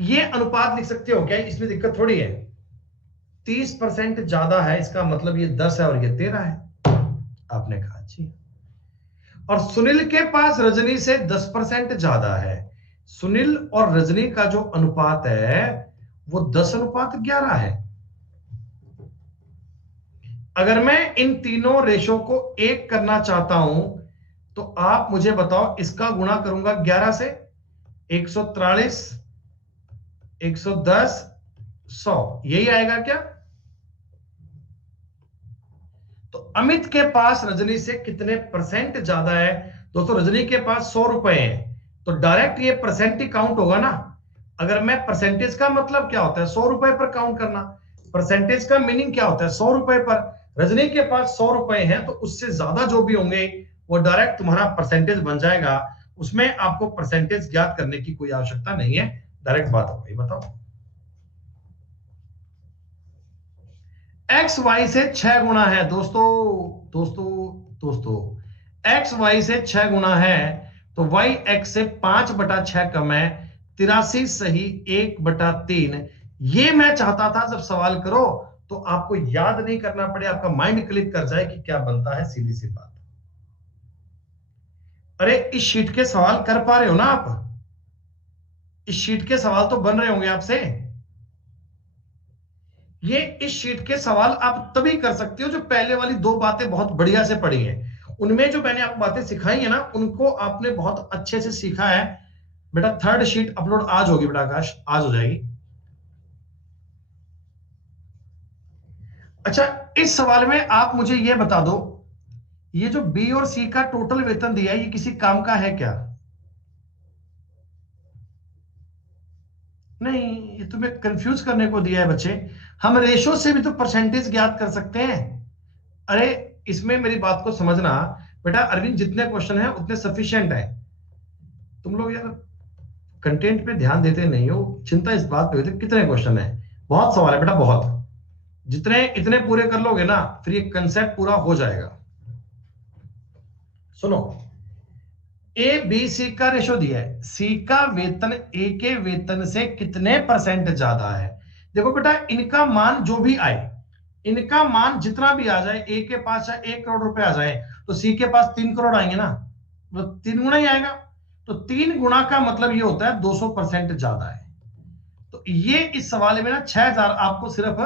ये अनुपात लिख सकते हो क्या, इसमें दिक्कत थोड़ी है। 30% ज्यादा है इसका मतलब ये 10 है और ये 13 है। आपने कहा जी। और सुनील के पास रजनी से 10% ज्यादा है। सुनील और रजनी का जो अनुपात है वो 10:11 है। अगर मैं इन तीनों रेशो को एक करना चाहता हूं तो आप मुझे बताओ, इसका गुणा करूंगा 11 से, 143, 110, 100, यही आएगा क्या। तो अमित के पास रजनी से कितने परसेंट ज्यादा है। दोस्तों रजनी के पास 100 रुपए हैं तो डायरेक्ट ये परसेंट ही काउंट होगा ना। अगर मैं परसेंटेज का मतलब क्या होता है, 100 रुपए पर काउंट करना। परसेंटेज का मीनिंग क्या होता है, 100 रुपए पर। रजनी के पास 100 रुपए हैं तो उससे ज्यादा जो भी होंगे वो डायरेक्ट तुम्हारा परसेंटेज बन जाएगा। उसमें आपको परसेंटेज ज्ञात करने की कोई आवश्यकता नहीं है, डायरेक्ट बात हो गई। बताओ एक्स वाई से 6 गुना है। दोस्तों दोस्तों दोस्तों एक्स वाई से 6 गुना है तो वाई एक्स से 5/6 कम है। 83 सही 1/3। ये मैं चाहता था जब सवाल करो तो आपको याद नहीं करना पड़े, आपका माइंड क्लिक कर जाए कि क्या बनता है, सीधी सी बात। अरे इस शीट के सवाल कर पा रहे हो ना आप। इस शीट के सवाल तो बन रहे होंगे आपसे। ये इस शीट के सवाल आप तभी कर सकते हो जो पहले वाली दो बातें बहुत बढ़िया से पढ़ी हैं। उनमें जो मैंने आपको बातें सिखाई है ना उनको आपने बहुत अच्छे से सीखा है। बेटा थर्ड शीट अपलोड आज होगी, बेटा आकाश आज हो जाएगी। अच्छा इस सवाल में आप मुझे ये बता दो, ये जो बी और सी का टोटल वेतन दिया है ये किसी काम का है क्या। नहीं, ये तुम्हें कंफ्यूज करने को दिया है बच्चे। हम रेशो से भी तो परसेंटेज ज्ञात कर सकते हैं। अरे इसमें मेरी बात को समझना बेटा, अरविंद जितने क्वेश्चन है उतने सफिशिएंट है। तुम लोग यार कंटेंट पे ध्यान देते नहीं हो, चिंता इस बात पे होती है कितने क्वेश्चन है। बहुत सवाल है बेटा बहुत। जितने इतने पूरे कर लोगे ना फिर ये कंसेप्ट पूरा हो जाएगा। सुनो, ए बी सी का रेशो दिया है, सी का वेतन ए के वेतन से कितने परसेंट ज्यादा है। देखो बेटा इनका मान जो भी आए, इनका मान जितना भी आ जाए, ए के पास चाहे 1 करोड़ रुपए आ जाए तो सी के पास 3 करोड़ आएंगे ना, मतलब 3 गुना ही आएगा। तो 3 गुना का मतलब ये होता है 200% ज्यादा है। तो ये इस सवाल में ना 6,000 आपको सिर्फ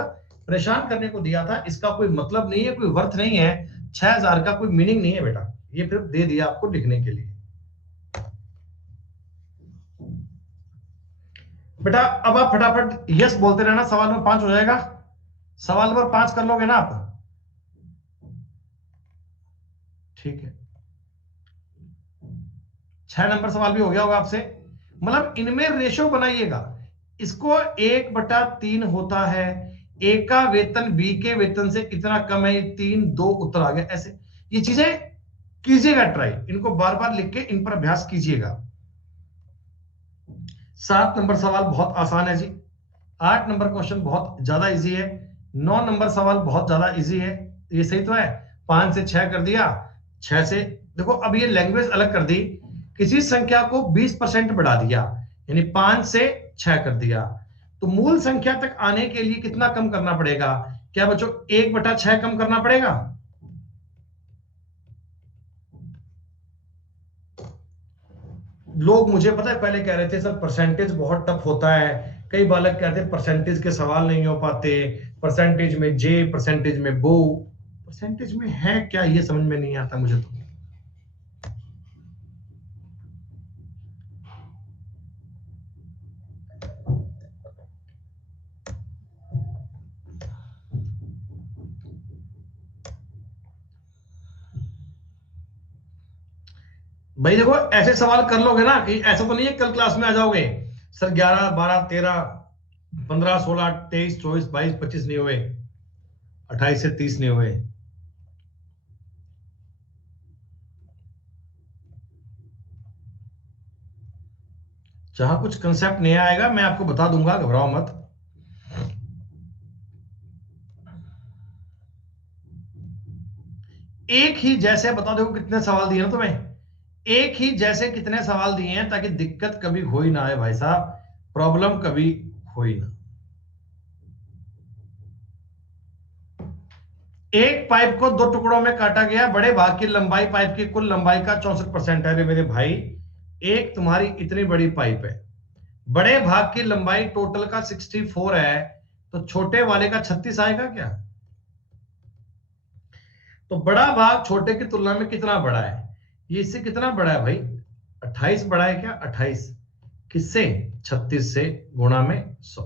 परेशान करने को दिया था, इसका कोई मतलब नहीं है, कोई वर्थ नहीं है। 6,000 का कोई मीनिंग नहीं है बेटा, ये फिर दे दिया आपको लिखने के लिए। बेटा अब आप फटाफट यस बोलते रहना, सवाल नंबर 5 हो जाएगा। सवाल नंबर 5 कर लोगे ना आप। ठीक है, 6 नंबर सवाल भी हो गया होगा आपसे। मतलब इनमें रेशो बनाइएगा। इसको 1/3 होता है, ए का वेतन बी के वेतन से इतना कम है, 3 2 उत्तर आ गया। ऐसे ये चीजें कीजिएगा ट्राई, इनको बार बार लिख के इन पर अभ्यास कीजिएगा। 7 नंबर सवाल बहुत आसान है जी। 8 नंबर क्वेश्चन बहुत ज्यादा इजी है। 9 नंबर सवाल बहुत ज्यादा इजी है। ये सही तो है। 5 से 6 कर दिया, 6 से देखो अब ये लैंग्वेज अलग कर दी। किसी संख्या को 20% बढ़ा दिया, यानी 5 से 6 कर दिया, तो मूल संख्या तक आने के लिए कितना कम करना पड़ेगा। क्या बच्चों 1/6 कम करना पड़ेगा। लोग मुझे पता है पहले कह रहे थे सर परसेंटेज बहुत टफ होता है, कई बालक कहते हैं परसेंटेज के सवाल नहीं हो पाते, परसेंटेज में जे, परसेंटेज में बो। परसेंटेज में है क्या ये समझ में नहीं आता मुझे तो। भाई देखो ऐसे सवाल कर लोगे ना कि ऐसा तो नहीं है कल क्लास में आ जाओगे सर 11 12 13 15 16 23 24 22 25 नहीं हुए, 28 से 30 नहीं हुए। जहां कुछ कंसेप्ट नहीं आएगा मैं आपको बता दूंगा, घबराओ मत। एक ही जैसे बता दो कितने सवाल दिए ना तुम्हें, एक ही जैसे कितने सवाल दिए हैं ताकि दिक्कत कभी हो ही ना आए भाई साहब, प्रॉब्लम कभी हो ही ना। एक पाइप को दो टुकड़ों में काटा गया, बड़े भाग की लंबाई पाइप की कुल लंबाई का 64% है। मेरे भाई एक तुम्हारी इतनी बड़ी पाइप है, बड़े भाग की लंबाई टोटल का 64 है, तो छोटे वाले का 36 आएगा क्या? तो बड़ा भाग छोटे की तुलना में कितना बड़ा है? ये इससे कितना बड़ा है भाई? 28 बड़ा है क्या? 28 किससे? 36 से गुणा में 100।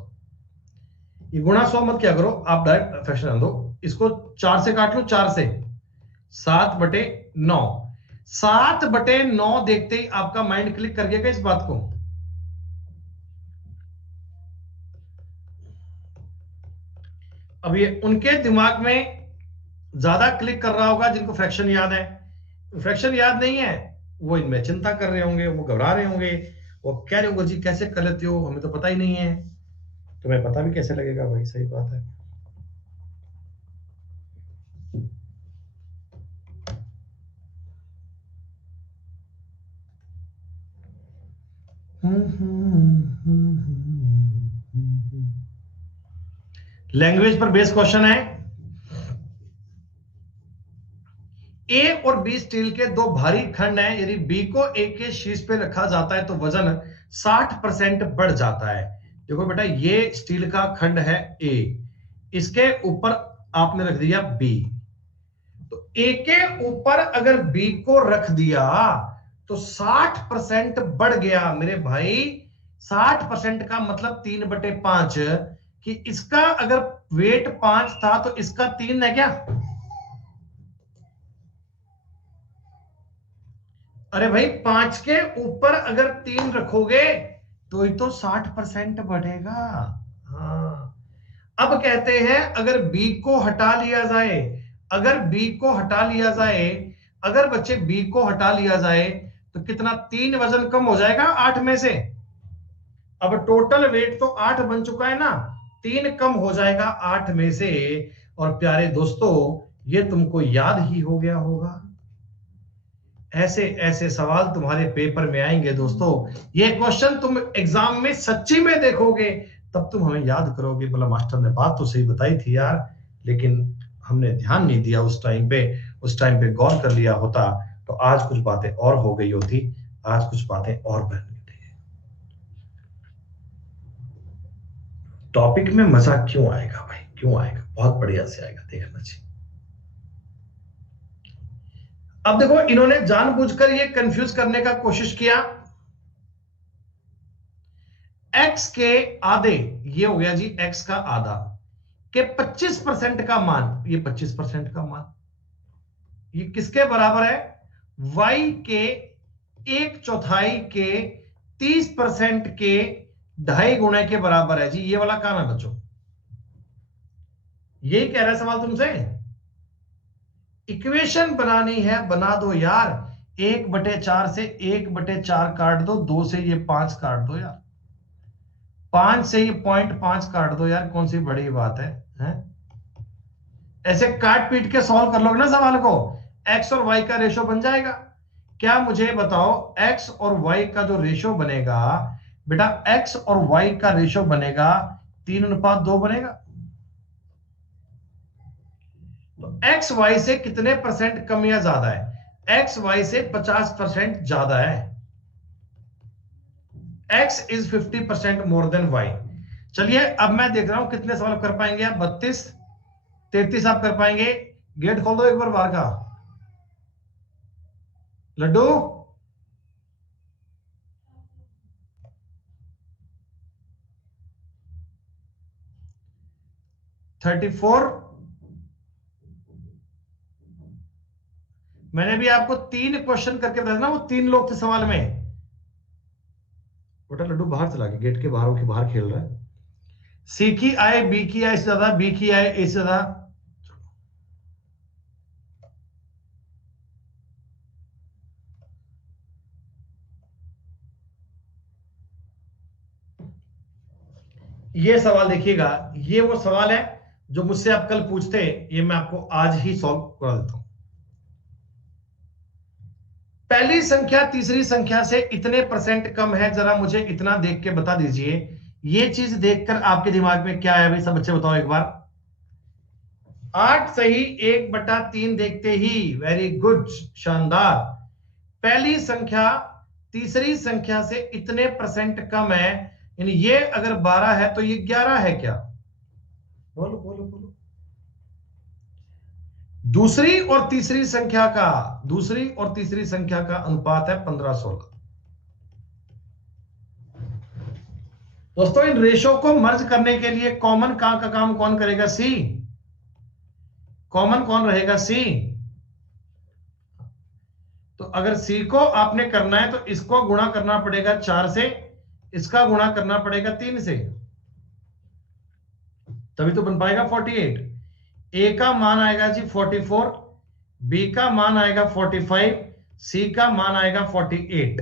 ये गुणा 100 मत क्या करो, आप डायरेक्ट फ्रैक्शन दो, इसको 4 से काट लो, 4 से 7/9। 7/9 देखते ही आपका माइंड क्लिक कर गया इस बात को? अब ये उनके दिमाग में ज्यादा क्लिक कर रहा होगा जिनको फ्रैक्शन याद है। फ्रैक्शन याद नहीं है, वो इनमें चिंता कर रहे होंगे, वो घबरा रहे होंगे, वो कह रहे होंगे जी कैसे कर लेते हो, हमें तो पता ही नहीं है। तुम्हें पता भी कैसे लगेगा भाई, सही बात है। लैंग्वेज पर बेस क्वेश्चन है। ए और बी स्टील के दो भारी खंड हैं, यदि बी को ए के शीर्ष पे रखा जाता है तो वजन 60% बढ़ जाता है। देखो बेटा, ये स्टील का खंड है ए, इसके ऊपर आपने रख दिया बी, तो ए के ऊपर अगर बी को रख दिया तो 60% बढ़ गया मेरे भाई। 60% का मतलब 3/5, कि इसका अगर वेट 5 था तो इसका 3 है क्या? अरे भाई 5 के ऊपर अगर 3 रखोगे तो ही तो 60% बढ़ेगा। हाँ, अब कहते हैं अगर बी को हटा लिया जाए, अगर बी को हटा लिया जाए, अगर बच्चे बी को हटा लिया जाए तो कितना? 3 वजन कम हो जाएगा 8 में से। अब टोटल वेट तो 8 बन चुका है ना, 3 कम हो जाएगा 8 में से। और प्यारे दोस्तों, ये तुमको याद ही हो गया होगा। ऐसे ऐसे सवाल तुम्हारे पेपर में आएंगे दोस्तों, ये क्वेश्चन तुम एग्जाम में सच्ची में देखोगे, तब तुम हमें याद करोगे, बोला मास्टर ने बात तो सही बताई थी यार, लेकिन हमने ध्यान नहीं दिया उस टाइम पे, उस टाइम पे गौर कर लिया होता तो आज कुछ बातें और हो गई होती, आज कुछ बातें और बन गई थी। टॉपिक में मजा क्यों आएगा भाई, क्यों आएगा? बहुत बढ़िया से आएगा, देखना चाहिए। अब देखो, इन्होंने जानबूझकर ये कंफ्यूज करने का कोशिश किया। x के आधे, ये हो गया जी x का आधा, के 25% का मान, ये 25% का मान, ये किसके बराबर है? y के 1/4 के 30% के 2.5 गुणे के बराबर है जी। ये वाला काम है बच्चों, यही कह रहा है सवाल तुमसे। इक्वेशन बनानी है, बना दो यार। 1/4 से 1/4 काट दो, 2 से ये 5 काट दो यार, 5 से ये 0.5 काट दो यार, कौन सी बड़ी बात है, हैं? ऐसे काट पीट के सॉल्व कर लोगे ना सवाल को, एक्स और वाई का रेशो बन जाएगा। क्या मुझे बताओ, एक्स और वाई का जो रेशो बनेगा बेटा, एक्स और वाई का रेशो बनेगा 3:2 बनेगा। तो एक्स वाई से कितने परसेंट कम या ज्यादा है? एक्स वाई से 50% ज्यादा है। x is 50% more than y। चलिए अब मैं देख रहा हूं कितने सवाल कर पाएंगे आप। 32 33 आप कर पाएंगे। गेट खोल दो एक बार बाहर का। Laddu, thirty four. मैंने भी आपको 3 क्वेश्चन करके बताया ना, वो 3 लोग थे सवाल में। बेटा लड्डू बाहर चला गया, गेट के बाहर के बाहर खेल रहा है। सी की आए बी की आए से ज्यादा, बी की आए ए से ज्यादा। ये सवाल देखिएगा, ये वो सवाल है जो मुझसे आप कल पूछते, ये मैं आपको आज ही सॉल्व करा देता हूं। पहली संख्या तीसरी संख्या से इतने परसेंट कम है, जरा मुझे इतना देख के बता दीजिए। ये चीज देखकर आपके दिमाग में क्या है भाई, सब बच्चे बताओ एक बार। 8 सही, 1/3 देखते ही, वेरी गुड, शानदार। पहली संख्या तीसरी संख्या से इतने परसेंट कम है, यानी ये अगर 12 है तो ये 11 है क्या? बोलो बोलो बोलो। दूसरी और तीसरी संख्या का अनुपात है 15:16। दोस्तों इन रेशो को मर्ज करने के लिए कॉमन का काम कौन करेगा? सी। कॉमन कौन रहेगा? सी। तो अगर सी को आपने करना है तो इसको गुणा करना पड़ेगा 4 से, इसका गुणा करना पड़ेगा 3 से, तभी तो बन पाएगा 48। ए का मान आएगा जी 44, बी का मान आएगा 45, सी का मान आएगा 48।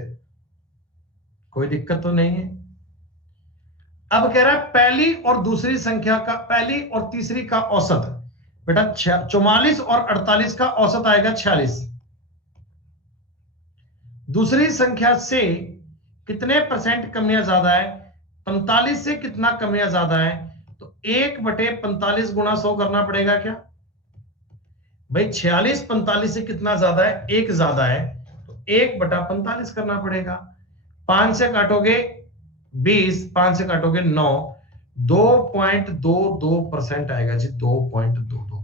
कोई दिक्कत तो नहीं है। अब कह रहा है पहली और दूसरी संख्या का, पहली और तीसरी का औसत, बेटा 44 और 48 का औसत आएगा 46। दूसरी संख्या से कितने परसेंट कमियां ज्यादा है? 45 से कितना कमियां ज्यादा है? तो 1/45 गुणा 100 करना पड़ेगा क्या भाई? 46 45 से कितना ज्यादा है? 1 ज्यादा है, तो 1/45 करना पड़ेगा। 5 से काटोगे 20, 5 से काटोगे 9, 2.22% आएगा जी, 2.22%।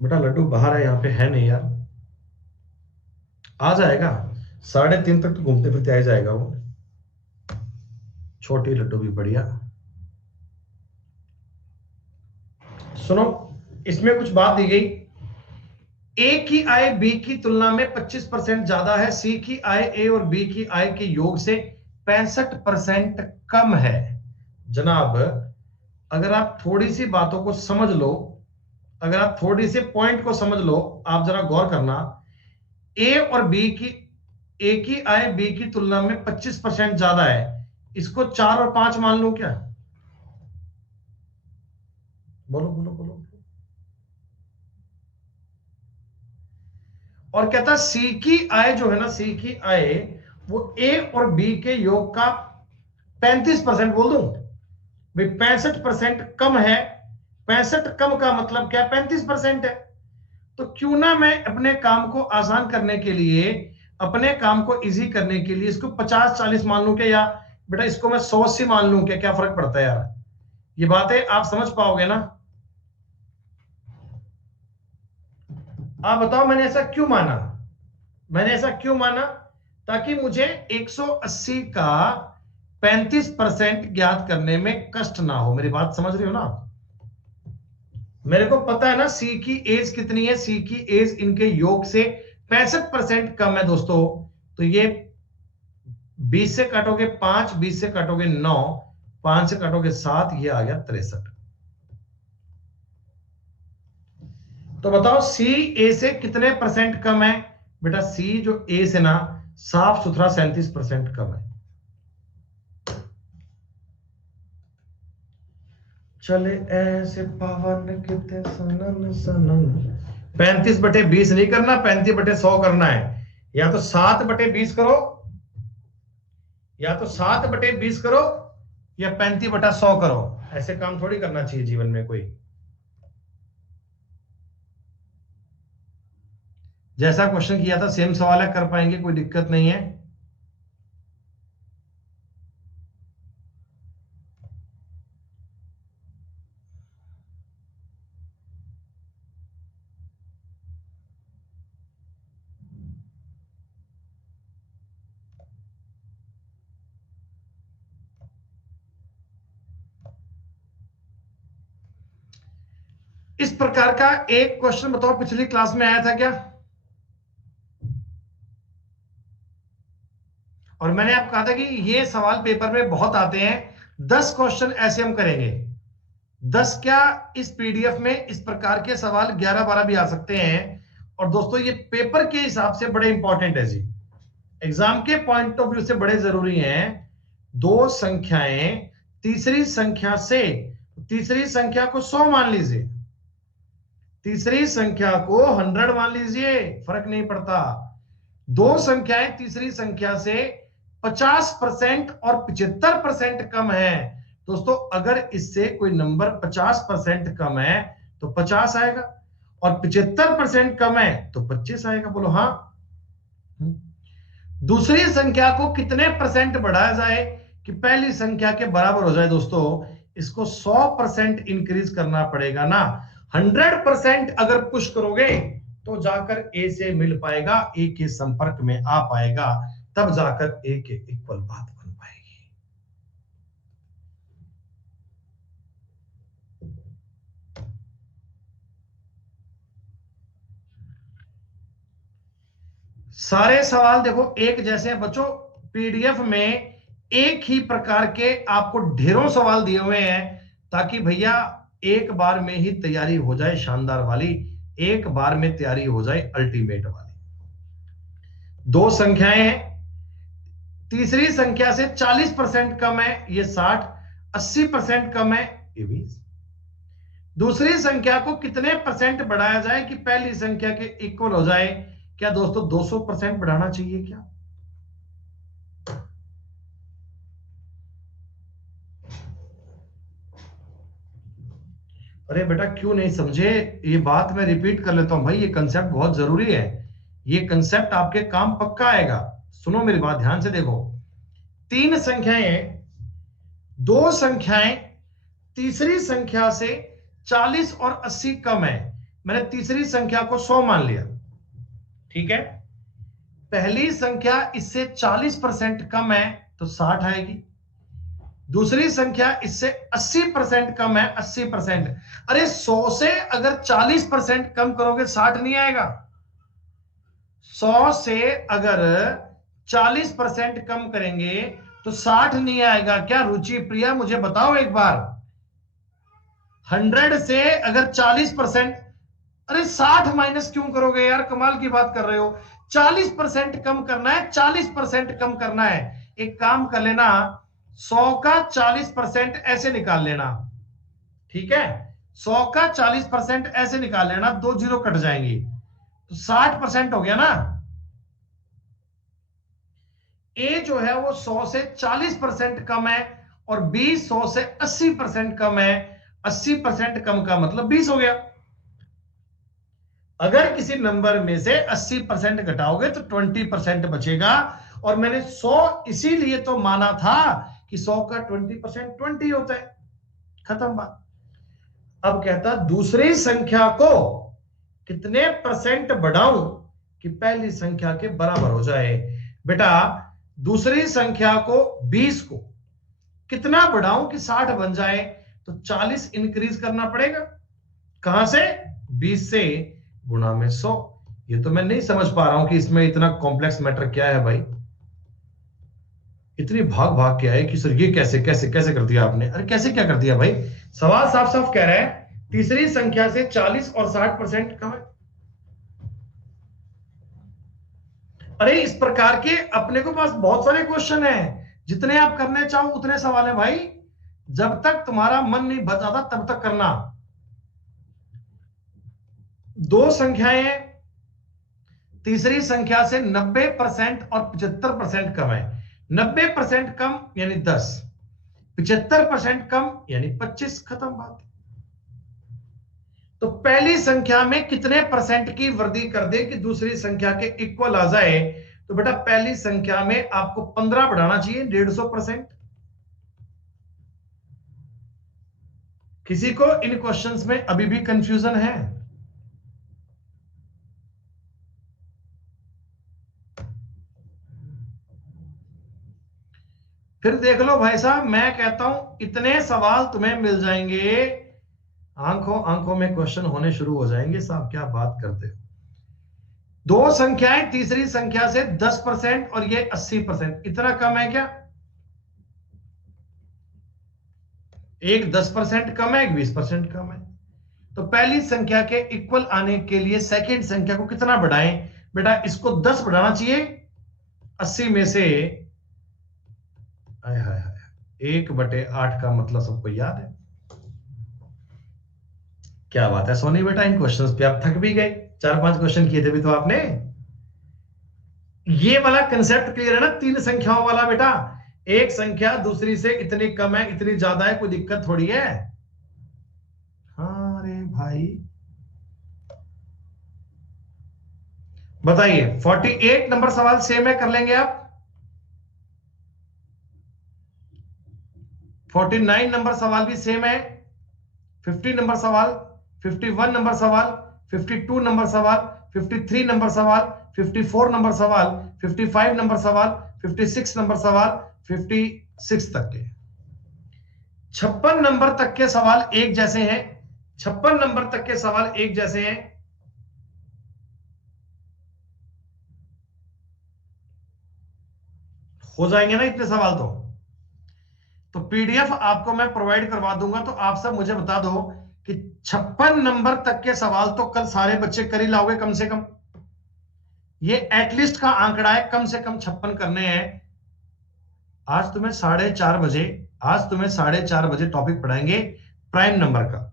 बेटा लड्डू बाहर है, यहां पे है नहीं यार, आ जाएगा 3:30 तक तो घूमते फिरते आ जाएगा वो। छोटी लड्डू भी बढ़िया। सुनो, इसमें कुछ बात दी गई, ए की आय बी की तुलना में 25% ज्यादा है, सी की आय ए और बी की आय के योग से 65% कम है। जनाब अगर आप थोड़ी सी बातों को समझ लो, अगर आप थोड़ी से पॉइंट को समझ लो, आप जरा गौर करना, ए और बी की, ए की आय बी की तुलना में 25% ज्यादा है, इसको 4 और 5 मान लो क्या? बोलो बोलो बोलो। और कहता सी की आय जो है ना, सी की आय वो ए और बी के योग का 35%, बोल दूं भाई 65% कम है। 65 कम का मतलब क्या? 35% है। तो क्यों ना मैं अपने काम को आसान करने के लिए, अपने काम को इजी करने के लिए इसको 50-40 मान लूं क्या, या बेटा इसको मैं 100-80 मान लूं क्या? क्या फर्क पड़ता है यार? ये बातें आप समझ पाओगे ना? आप बताओ मैंने ऐसा क्यों माना? मैंने ऐसा क्यों माना? ताकि मुझे 180 का 35% ज्ञात करने में कष्ट ना हो। मेरी बात समझ रही हो ना? मेरे को पता है ना सी की एज कितनी है, सी की एज इनके योग से 65% कम है दोस्तों। तो ये 20 से काटोगे 5, 20 से काटोगे 9, 5 से काटोगे 7, ये आ गया 63। तो बताओ सी ए से कितने परसेंट कम है? बेटा सी जो ए से ना साफ सुथरा 37% कम है। चले ऐसे पावन कितने सनन सनन। 35/20 नहीं करना, 35/100 करना है। या तो 7/20 करो, या तो 7/20 करो, या 35/100 करो। ऐसे काम थोड़ी करना चाहिए जीवन में कोई। जैसा क्वेश्चन किया था सेम सवाल है, कर पाएंगे, कोई दिक्कत नहीं है। इस प्रकार का एक क्वेश्चन बताओ पिछली क्लास में आया था क्या? और मैंने आपको कहा था कि ये सवाल पेपर में बहुत आते हैं। 10 क्वेश्चन ऐसे हम करेंगे। 10 क्या, इस पीडीएफ में इस प्रकार के सवाल 11-12 भी आ सकते हैं। और दोस्तों ये पेपर के हिसाब से बड़े इंपॉर्टेंट है जी, एग्जाम के पॉइंट ऑफ व्यू से बड़े जरूरी हैं। दो संख्याएं तीसरी संख्या से, तीसरी संख्या को 100 मान लीजिए, तीसरी संख्या को 100 मान लीजिए, फर्क नहीं पड़ता। दो संख्याएं तीसरी संख्या से 50% और 75% कम है। दोस्तों अगर इससे कोई नंबर 50% कम है तो 50 आएगा, और 75% कम है तो 25 आएगा। बोलो हाँ। दूसरी संख्या को कितने परसेंट बढ़ाया जाए कि पहली संख्या के बराबर हो जाए? दोस्तों इसको 100% इंक्रीज करना पड़ेगा ना। 100% अगर पुश करोगे तो जाकर ए से मिल पाएगा, ए के संपर्क में आ पाएगा, तब जाकर ए के इक्वल बात बन पाएगी। सारे सवाल देखो एक जैसे हैं बच्चों। पीडीएफ में एक ही प्रकार के आपको ढेरों सवाल दिए हुए हैं, ताकि भैया एक बार में ही तैयारी हो जाए शानदार वाली, एक बार में तैयारी हो जाए अल्टीमेट वाली। दो संख्याएं हैं, तीसरी संख्या से 40% कम है ये 60, 80% कम है ये 20। दूसरी संख्या को कितने परसेंट बढ़ाया जाए कि पहली संख्या के इक्वल हो जाए? क्या दोस्तों 200% बढ़ाना चाहिए क्या? अरे बेटा क्यों नहीं समझे? ये बात मैं रिपीट कर लेता हूं भाई, ये कंसेप्ट बहुत जरूरी है। ये कंसेप्ट आपके काम पक्का आएगा। सुनो मेरी बात ध्यान से देखो। तीन संख्याएं, दो संख्याएं तीसरी संख्या से 40 और 80 कम है। मैंने तीसरी संख्या को 100 मान लिया, ठीक है। पहली संख्या इससे 40% कम है तो 60 आएगी। दूसरी संख्या इससे 80% कम है, 80%। अरे 100 से अगर 40% कम करोगे 60 नहीं आएगा। 100 से अगर 40% कम करेंगे तो 60 नहीं आएगा। क्या रुचि प्रिया मुझे बताओ एक बार। 100 से अगर 40%, अरे 60 माइनस क्यों करोगे यार, कमाल की बात कर रहे हो। 40% कम करना है, 40% कम करना है। एक काम कर लेना, 100 का 40% ऐसे निकाल लेना, ठीक है। 100 का 40% ऐसे निकाल लेना, 2 जीरो कट जाएंगी तो 60% हो गया ना। ए जो है वो 100 से 40% कम है, और बी 100 से 80% कम है। 80% कम का मतलब 20 हो गया। अगर किसी नंबर में से 80% घटाओगे तो 20% बचेगा, और मैंने 100 इसीलिए तो माना था कि 100 का 20% 20 होता है। खत्म बात। अब कहता दूसरी संख्या को कितने परसेंट बढ़ाऊं कि पहली संख्या के बराबर हो जाए? बेटा दूसरी संख्या को 20 को कितना बढ़ाऊं कि 60 बन जाए? तो 40 इंक्रीज करना पड़ेगा। कहां से? 20 से गुणा में 100। ये तो मैं नहीं समझ पा रहा हूं कि इसमें इतना कॉम्प्लेक्स मैटर क्या है भाई, इतनी भाग भाग के आए कि सर ये कैसे कैसे कैसे कर दिया आपने। अरे कैसे क्या कर दिया भाई? सवाल साफ साफ कह रहा है तीसरी संख्या से 40 और 60% कम है। अरे इस प्रकार के अपने को पास बहुत सारे क्वेश्चन हैं, जितने आप करने चाहो उतने सवाल हैं भाई। जब तक तुम्हारा मन नहीं बचाता तब तक करना। दो संख्याएं तीसरी संख्या से 90% और 75% कम है। 90% कम यानी 10, 75% कम यानी 25। खत्म बात। तो पहली संख्या में कितने परसेंट की वृद्धि कर दे कि दूसरी संख्या के इक्वल आ जाए? तो बेटा पहली संख्या में आपको 15 बढ़ाना चाहिए, 150%। किसी को इन क्वेश्चंस में अभी भी कंफ्यूजन है? फिर देख लो भाई साहब, मैं कहता हूं इतने सवाल तुम्हें मिल जाएंगे, आंखों आंखों में क्वेश्चन होने शुरू हो जाएंगे। साहब क्या बात करते हो। दो संख्याएं तीसरी संख्या से 10% और ये 80%, इतना कम है क्या? एक 10% कम है, एक 20% कम है। तो पहली संख्या के इक्वल आने के लिए सेकंड संख्या को कितना बढ़ाएं? बेटा इसको 10 बढ़ाना चाहिए 80 में से। हाय हाय हाय, 1/8 का मतलब सबको याद है। क्या बात है सोनी बेटा, इन क्वेश्चंस पे आप थक भी गए, 4-5 क्वेश्चन किए थे भी तो आपने। ये वाला कंसेप्ट क्लियर है ना, 3 संख्याओं वाला बेटा। एक संख्या दूसरी से इतनी कम है, इतनी ज्यादा है, कोई दिक्कत थोड़ी है। हाँ रे भाई, बताइए 48 नंबर सवाल सेम है, कर लेंगे आप? 49 नंबर सवाल भी सेम है, 50 नंबर सवाल, 51 नंबर सवाल, 52 नंबर सवाल, 53 नंबर सवाल, 54 नंबर सवाल, 55 नंबर सवाल, 56 नंबर सवाल, 56 तक के 56 नंबर तक के सवाल एक जैसे हैं। 56 नंबर तक के सवाल एक जैसे हैं। हो जाएंगे ना इतने सवाल तो पीडीएफ आपको मैं प्रोवाइड करवा दूंगा, तो आप सब मुझे बता दो कि 56 नंबर तक के सवाल तो कल सारे बच्चे कर ही लाओगे कम से कम। ये एटलीस्ट का आंकड़ा है, कम से कम 56 करने हैं। आज तुम्हें 4:30 बजे, आज तुम्हें 4:30 बजे टॉपिक पढ़ाएंगे प्राइम नंबर का।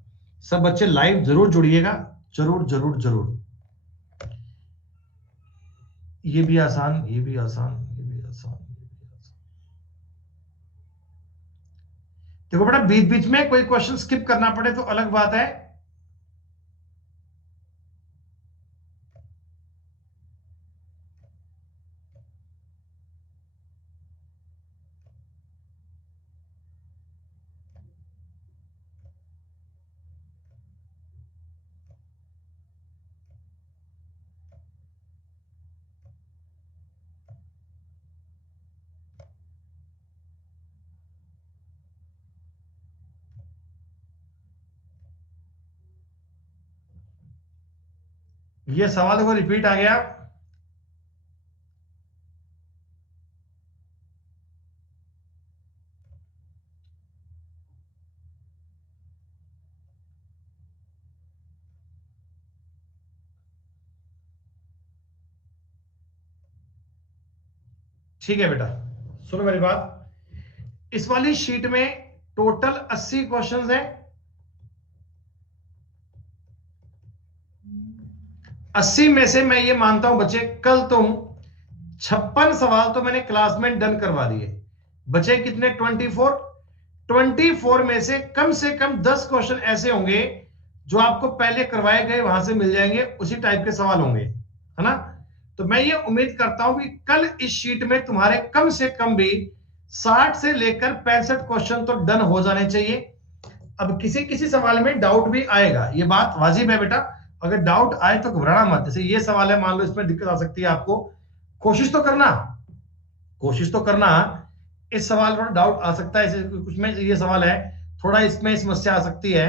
सब बच्चे लाइव जरूर जुड़िएगा, जरूर जरूर जरूर। ये भी आसान, ये भी आसान, ये भी आसान, ये भी आसान। देखो बेटा, बीच बीच में कोई क्वेश्चन स्किप करना पड़े तो अलग बात है। ये सवाल देखो रिपीट आ गया। ठीक है बेटा, सुनो मेरी बात। इस वाली शीट में टोटल 80 क्वेश्चंस हैं। 80 में से मैं ये मानता हूं बच्चे, कल तुम 56 सवाल तो मैंने क्लास में डन करवा दिए। बचे कितने? 24। 24 में से कम 10 क्वेश्चन ऐसे होंगे जो आपको पहले करवाए गए वहां से मिल जाएंगे, उसी टाइप के सवाल होंगे, है ना? तो मैं ये उम्मीद करता हूं कि कल इस शीट में तुम्हारे कम से कम भी 60 से लेकर 65 क्वेश्चन तो डन हो जाने चाहिए। अब किसी किसी सवाल में डाउट भी आएगा, ये बात वाजिब है बेटा। अगर डाउट आए तो घबराना मत। जैसे ये सवाल है, मान लो इसमें दिक्कत आ सकती है आपको, कोशिश तो करना, कोशिश तो करना। इस सवाल पर डाउट आ सकता है, कुछ में ये सवाल है, थोड़ा इसमें समस्या आ सकती है।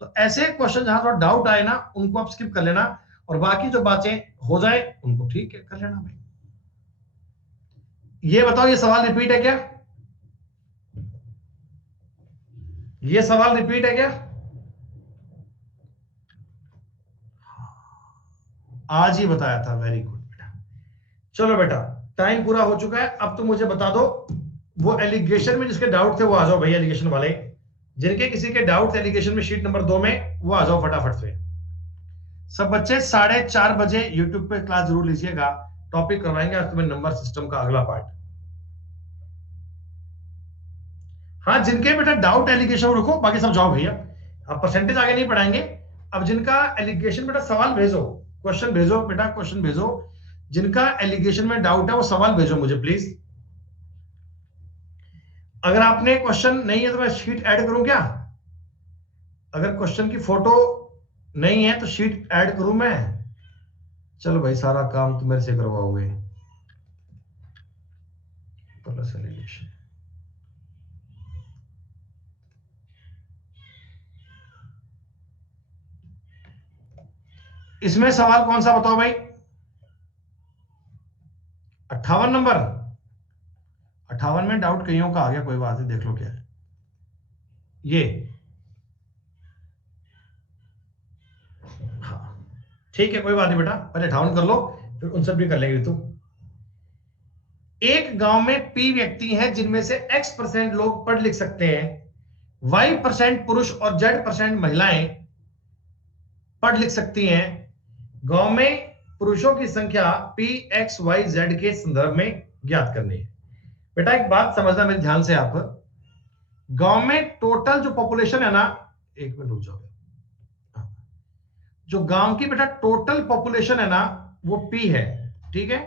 तो ऐसे क्वेश्चन जहां थोड़ा डाउट आए ना, उनको आप स्किप कर लेना, और बाकी जो बातें हो जाए उनको ठीक है कर लेना भाई। ये बताओ, ये सवाल रिपीट है क्या? ये सवाल रिपीट है क्या? आज ही बताया था, वेरी गुड बेटा। चलो बेटा, टाइम पूरा हो चुका है। अब तो मुझे बता दो, वो एलिगेशन में जिसके डाउट थे वो आ जाओ भैया, एलिगेशन वाले जिनके किसी के डाउट एलिगेशन में शीट नंबर 2 में, वो आ जाओ फटाफट से। सब बच्चे 4:30 बजे यूट्यूब पे क्लास जरूर लीजिएगा, टॉपिक करवाएंगे आज तुम्हें नंबर सिस्टम का अगला पार्ट। हाँ, जिनके बेटा डाउट एलिगेशन रुको, बाकी सब जाओ भैया, अब परसेंटेज आगे नहीं पढ़ाएंगे। अब जिनका एलिगेशन बेटा, सवाल भेजो, क्वेश्चन भेजो बेटा, क्वेश्चन भेजो। जिनका एलिगेशन में डाउट है वो सवाल भेजो मुझे प्लीज। अगर आपने क्वेश्चन नहीं है तो मैं शीट ऐड करूं क्या? अगर क्वेश्चन की फोटो नहीं है तो शीट ऐड करूं मैं? चलो भाई, सारा काम तो मेरे से करवाओगे। प्लस एलिगेशन, इसमें सवाल कौन सा बताओ भाई? 58 नंबर। 58 में डाउट कईयों का आ गया, कोई बात नहीं, देख लो क्या है ये। हाँ ठीक है, कोई बात नहीं बेटा, पहले 58 कर लो, फिर उन सब भी कर लेंगे। तू, एक गांव में पी व्यक्ति हैं जिनमें से x% लोग पढ़ लिख सकते हैं, y% पुरुष और z% महिलाएं पढ़ लिख सकती हैं। गांव में पुरुषों की संख्या पी एक्स वाई जेड के संदर्भ में ज्ञात करनी है। बेटा एक बात समझना मेरे ध्यान से, आप गांव में टोटल जो पॉपुलेशन है ना, एक मिनट रुक जाओ, जो गांव की बेटा टोटल पॉपुलेशन है ना वो पी है, ठीक है।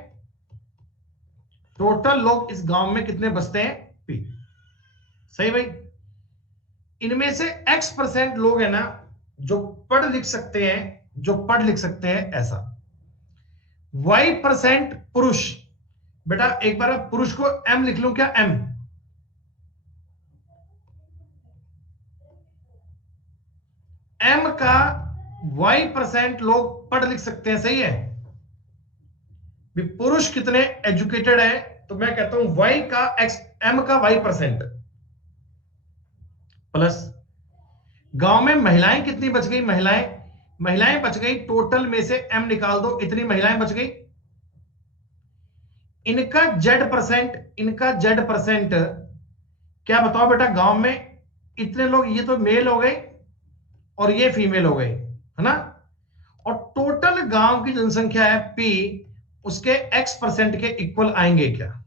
टोटल लोग इस गांव में कितने बसते हैं, पी, सही भाई। इनमें से x% लोग है ना जो पढ़ लिख सकते हैं, जो पढ़ लिख सकते हैं ऐसा। y% पुरुष, बेटा एक बार पुरुष को m लिख लूं क्या, m का y% लोग पढ़ लिख सकते हैं, सही है। भी पुरुष कितने एजुकेटेड है, तो मैं कहता हूं y का m का y% प्लस गांव में महिलाएं कितनी बच गई, महिलाएं बच गई, टोटल में से m निकाल दो, इतनी महिलाएं बच गई। इनका z% क्या बताओ बेटा, गांव में इतने लोग, ये तो मेल हो गए और ये फीमेल हो गए, है ना। और टोटल गांव की जनसंख्या है p, उसके x% के इक्वल आएंगे क्या?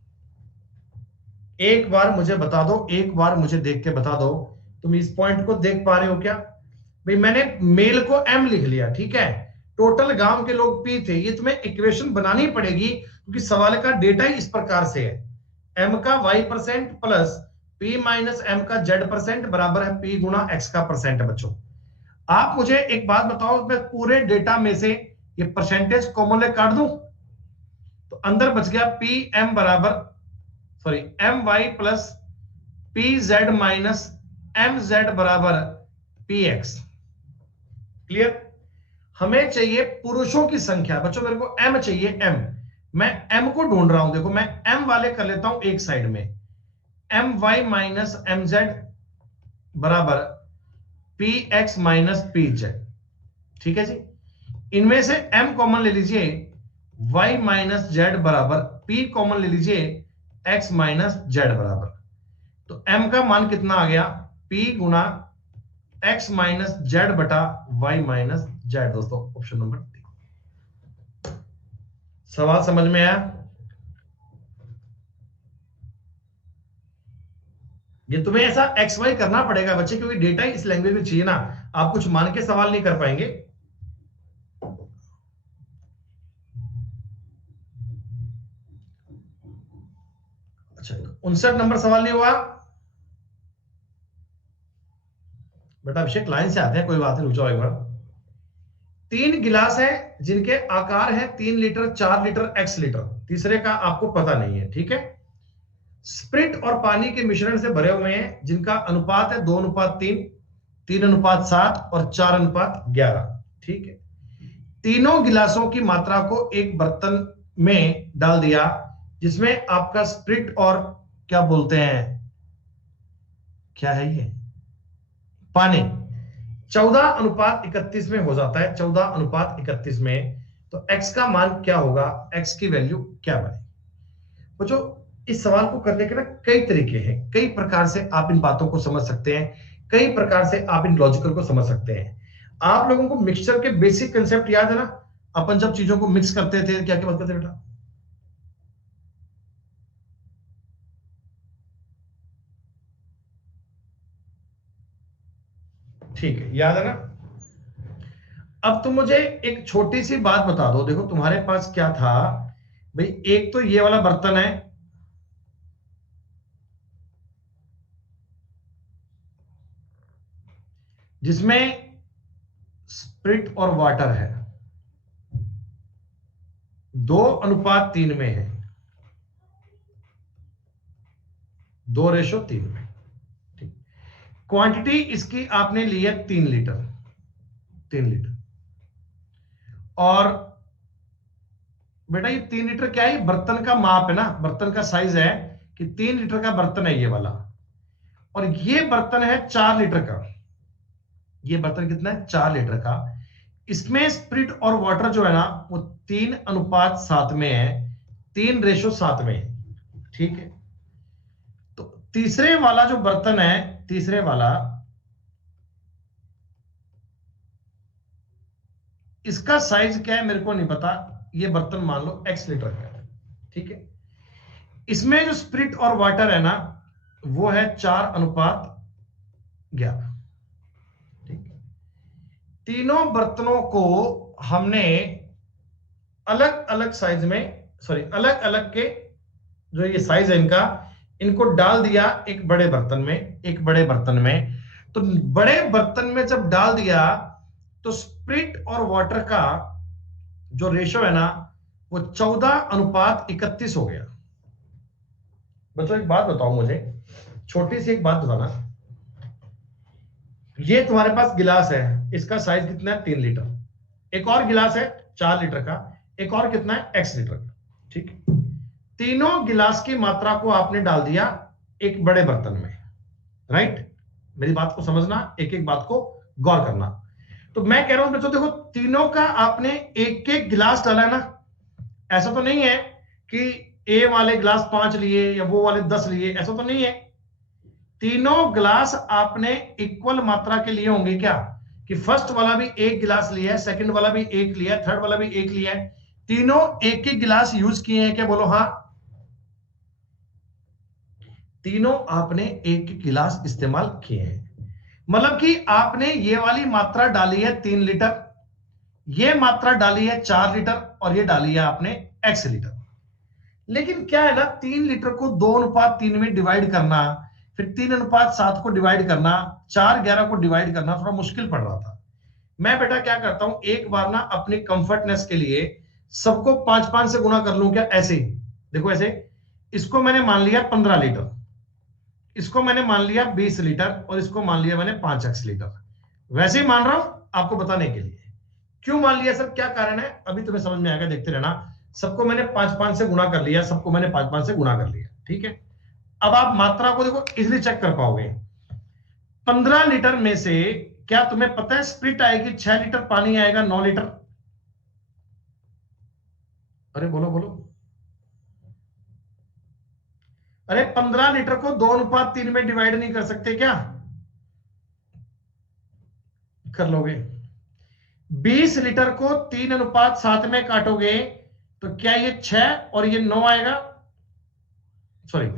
एक बार मुझे बता दो, एक बार मुझे देख के बता दो, तुम इस पॉइंट को देख पा रहे हो क्या? भाई मैंने मेल को m लिख लिया, ठीक है, टोटल गांव के लोग p थे। ये तुम्हें इक्वेशन बनानी पड़ेगी क्योंकि सवाल का डेटा ही इस प्रकार से है, m का y% plus p minus m का z% बराबर है p गुना x का परसेंट। बच्चों आप मुझे एक बात बताओ, मैं पूरे डेटा में से ये परसेंटेज कॉमन ले काट दूं तो अंदर बच गया पी एम बराबर, sorry M Y plus P Z minus M Z बराबर पी एक्स। क्लियर? हमें चाहिए पुरुषों की संख्या। बच्चों मेरे को एम चाहिए, एम, मैं एम को ढूंढ रहा हूं। देखो मैं एम वाले कर लेता हूं एक साइड में, M Y minus M Z बराबर P X minus P Z, ठीक है जी। इनमें से m कॉमन ले लीजिए, y माइनस जेड बराबर p कॉमन ले लीजिए, x माइनस जेड बराबर, तो m का मान कितना आ गया, p गुना x माइनस जेड बटा y माइनस जेड। दोस्तों ऑप्शन नंबर डी। सवाल समझ में आया? ये तुम्हें ऐसा एक्स वाई करना पड़ेगा बच्चे, क्योंकि डेटा इस लैंग्वेज में चाहिए ना, आप कुछ मान के सवाल नहीं कर पाएंगे। अच्छा 59 नंबर सवाल नहीं हुआ बेटा, अभिषेक लाइन से आते हैं, कोई बात नहीं, रुक जाओ एक बार। 3 गिलास है जिनके आकार है 3 लीटर, 4 लीटर, x लीटर, तीसरे का आपको पता नहीं है, ठीक है। स्प्रिट और पानी के मिश्रण से भरे हुए हैं जिनका अनुपात है 2:3, 3:7 और 4:11, ठीक है। तीनों गिलासों की मात्रा को एक बर्तन में डाल दिया जिसमें आपका स्प्रिट और क्या बोलते हैं, क्या है ये, पानी 14:31 में हो जाता है, 14:31 में, तो x का मान क्या होगा, x की वैल्यू क्या बनेगी? बच्चों इस सवाल को करने के ना कई तरीके हैं, कई प्रकार से आप इन बातों को समझ सकते हैं, कई प्रकार से आप इन लॉजिकल को समझ सकते हैं। आप लोगों को मिक्सचर के बेसिक कंसेप्ट याद है ना, अपन जब चीजों को मिक्स करते थे क्या क्या बात करते बेटा, ठीक है, याद है ना। अब तुम मुझे एक छोटी सी बात बता दो, देखो तुम्हारे पास क्या था भाई, एक तो ये वाला बर्तन है, जिसमें स्प्रिट और वाटर है 2:3 में है, 2:3 में, ठीक। क्वांटिटी इसकी आपने ली है 3 लीटर, 3 लीटर। और बेटा ये 3 लीटर क्या है, बर्तन का माप है ना, बर्तन का साइज है कि 3 लीटर का बर्तन है ये वाला, और ये बर्तन है 4 लीटर का। ये बर्तन कितना है, 4 लीटर का। इसमें स्प्रिट और वाटर जो है ना वो 3:7 में है, 3:7 में है, ठीक है। तो तीसरे वाला जो बर्तन है, तीसरे वाला इसका साइज क्या है मेरे को नहीं पता, ये बर्तन मान लो x लीटर का है, ठीक है। इसमें जो स्पिरिट और वाटर है ना वो है 4:11, ठीक। तीनों बर्तनों को हमने अलग अलग साइज में, सॉरी अलग अलग के जो ये साइज है इनका, इनको डाल दिया एक बड़े बर्तन में, एक बड़े बर्तन में। तो बड़े बर्तन में जब डाल दिया तो स्पिरिट और वाटर का जो रेशो है ना वो 14:31 हो गया। बच्चों एक बात बताओ मुझे, छोटी सी एक बात बताना, ये तुम्हारे पास गिलास है, इसका साइज कितना है 3 लीटर, एक और गिलास है 4 लीटर का, एक और कितना है x लीटर का, ठीक है। तीनों गिलास की मात्रा को आपने डाल दिया एक बड़े बर्तन में, राइट। मेरी बात को समझना, एक एक बात को गौर करना। तो मैं कह रहा हूं बच्चों देखो, तीनों का आपने एक एक गिलास डाला है ना, ऐसा तो नहीं है कि ए वाले गिलास 5 लिए या वो वाले 10 लिए, ऐसा तो नहीं है। तीनों गिलास आपने इक्वल मात्रा के लिए होंगे क्या, कि फर्स्ट वाला भी एक गिलास लिया है, सेकंड वाला भी एक लिया है, थर्ड वाला भी एक लिया है, तीनों एक एक गिलास यूज किए हैं क्या, बोलो हाँ। तीनों आपने एक एक गिलास इस्तेमाल किए हैं, मतलब कि आपने ये वाली मात्रा डाली है 3 लीटर, ये मात्रा डाली है 4 लीटर, और ये डाली है आपने x लीटर। लेकिन क्या है ना, 3 लीटर को 2:3 में डिवाइड करना, फिर 3:7 को डिवाइड करना, 4:11 को डिवाइड करना थोड़ा मुश्किल पड़ रहा था। मैं बेटा क्या करता हूं, एक बार ना अपनी कंफर्टनेस के लिए सबको 5-5 से गुना कर लूं क्या, ऐसे ही देखो, ऐसे इसको मैंने मान लिया 15 लीटर, इसको मैंने मान लिया 20 लीटर, और इसको मान लिया मैंने 5x लीटर। वैसे ही मान रहा हूं आपको बताने के लिए। क्यों मान लिया सर, क्या कारण है, अभी तुम्हें समझ में आएगा, देखते रहना। सबको मैंने 5-5 से गुणा कर लिया, सबको मैंने 5-5 से गुणा कर लिया, ठीक है। अब आप मात्रा को देखो इजिली चेक कर पाओगे। 15 लीटर में से क्या तुम्हें पता है स्प्लिट आएगी 6 लीटर, पानी आएगा 9 लीटर। अरे बोलो बोलो, अरे 15 लीटर को 2:3 में डिवाइड नहीं कर सकते क्या, कर लोगे। 20 लीटर को 3:7 में काटोगे तो क्या ये 6 और ये 9 आएगा, सॉरी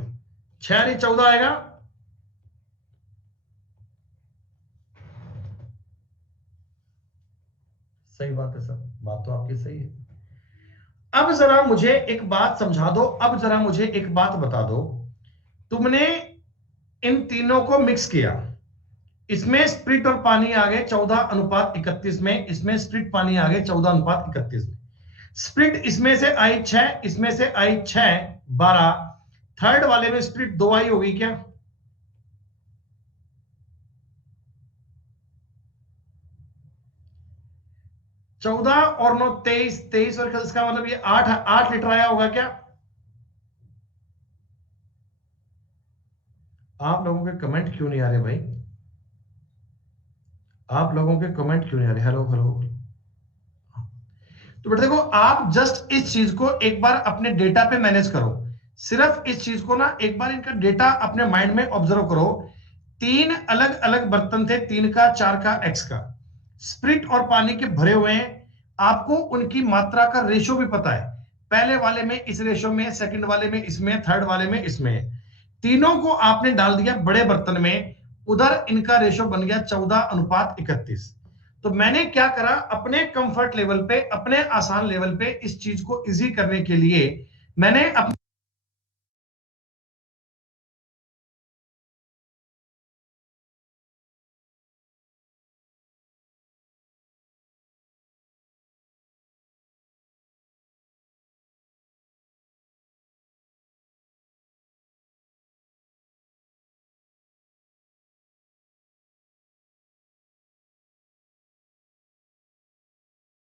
6 नहीं 14 आएगा। सही बात है सर, बात तो आपकी सही है। अब जरा मुझे एक बात समझा दो, अब जरा मुझे एक बात बता दो, तुमने इन तीनों को मिक्स किया, इसमें स्प्रिट और पानी आ गए 14:31 में, इसमें स्प्रिट पानी आ गए 14:31 में। स्प्रिट इसमें से आई 6, इसमें से आई 6, 12, थर्ड वाले में स्प्रिट 2 आई होगी क्या, चौदह और 9 23, 23 और इसका मतलब ये 8 लीटर आया होगा क्या। आप लोगों के कमेंट क्यों नहीं आ रहे भाई, आप लोगों के कमेंट क्यों नहीं आ रहे, हेलो हेलो। तो बेटा देखो, आप जस्ट इस चीज को एक बार अपने डेटा पे मैनेज करो, सिर्फ इस चीज को ना एक बार इनका डेटा अपने माइंड में ऑब्जर्व करो। 3 अलग अलग बर्तन थे, 3 का 4 का x का, स्प्रिट और पानी के भरे हुए हैं, आपको उनकी मात्रा का रेशो भी पता है, पहले वाले में इस रेशो में, सेकंड वाले में इसमें, थर्ड वाले में इसमें, तीनों को आपने डाल दिया बड़े बर्तन में, उधर इनका रेशो बन गया 14:31। तो मैंने क्या करा, अपने कंफर्ट लेवल पे, अपने आसान लेवल पे इस चीज को इजी करने के लिए मैंने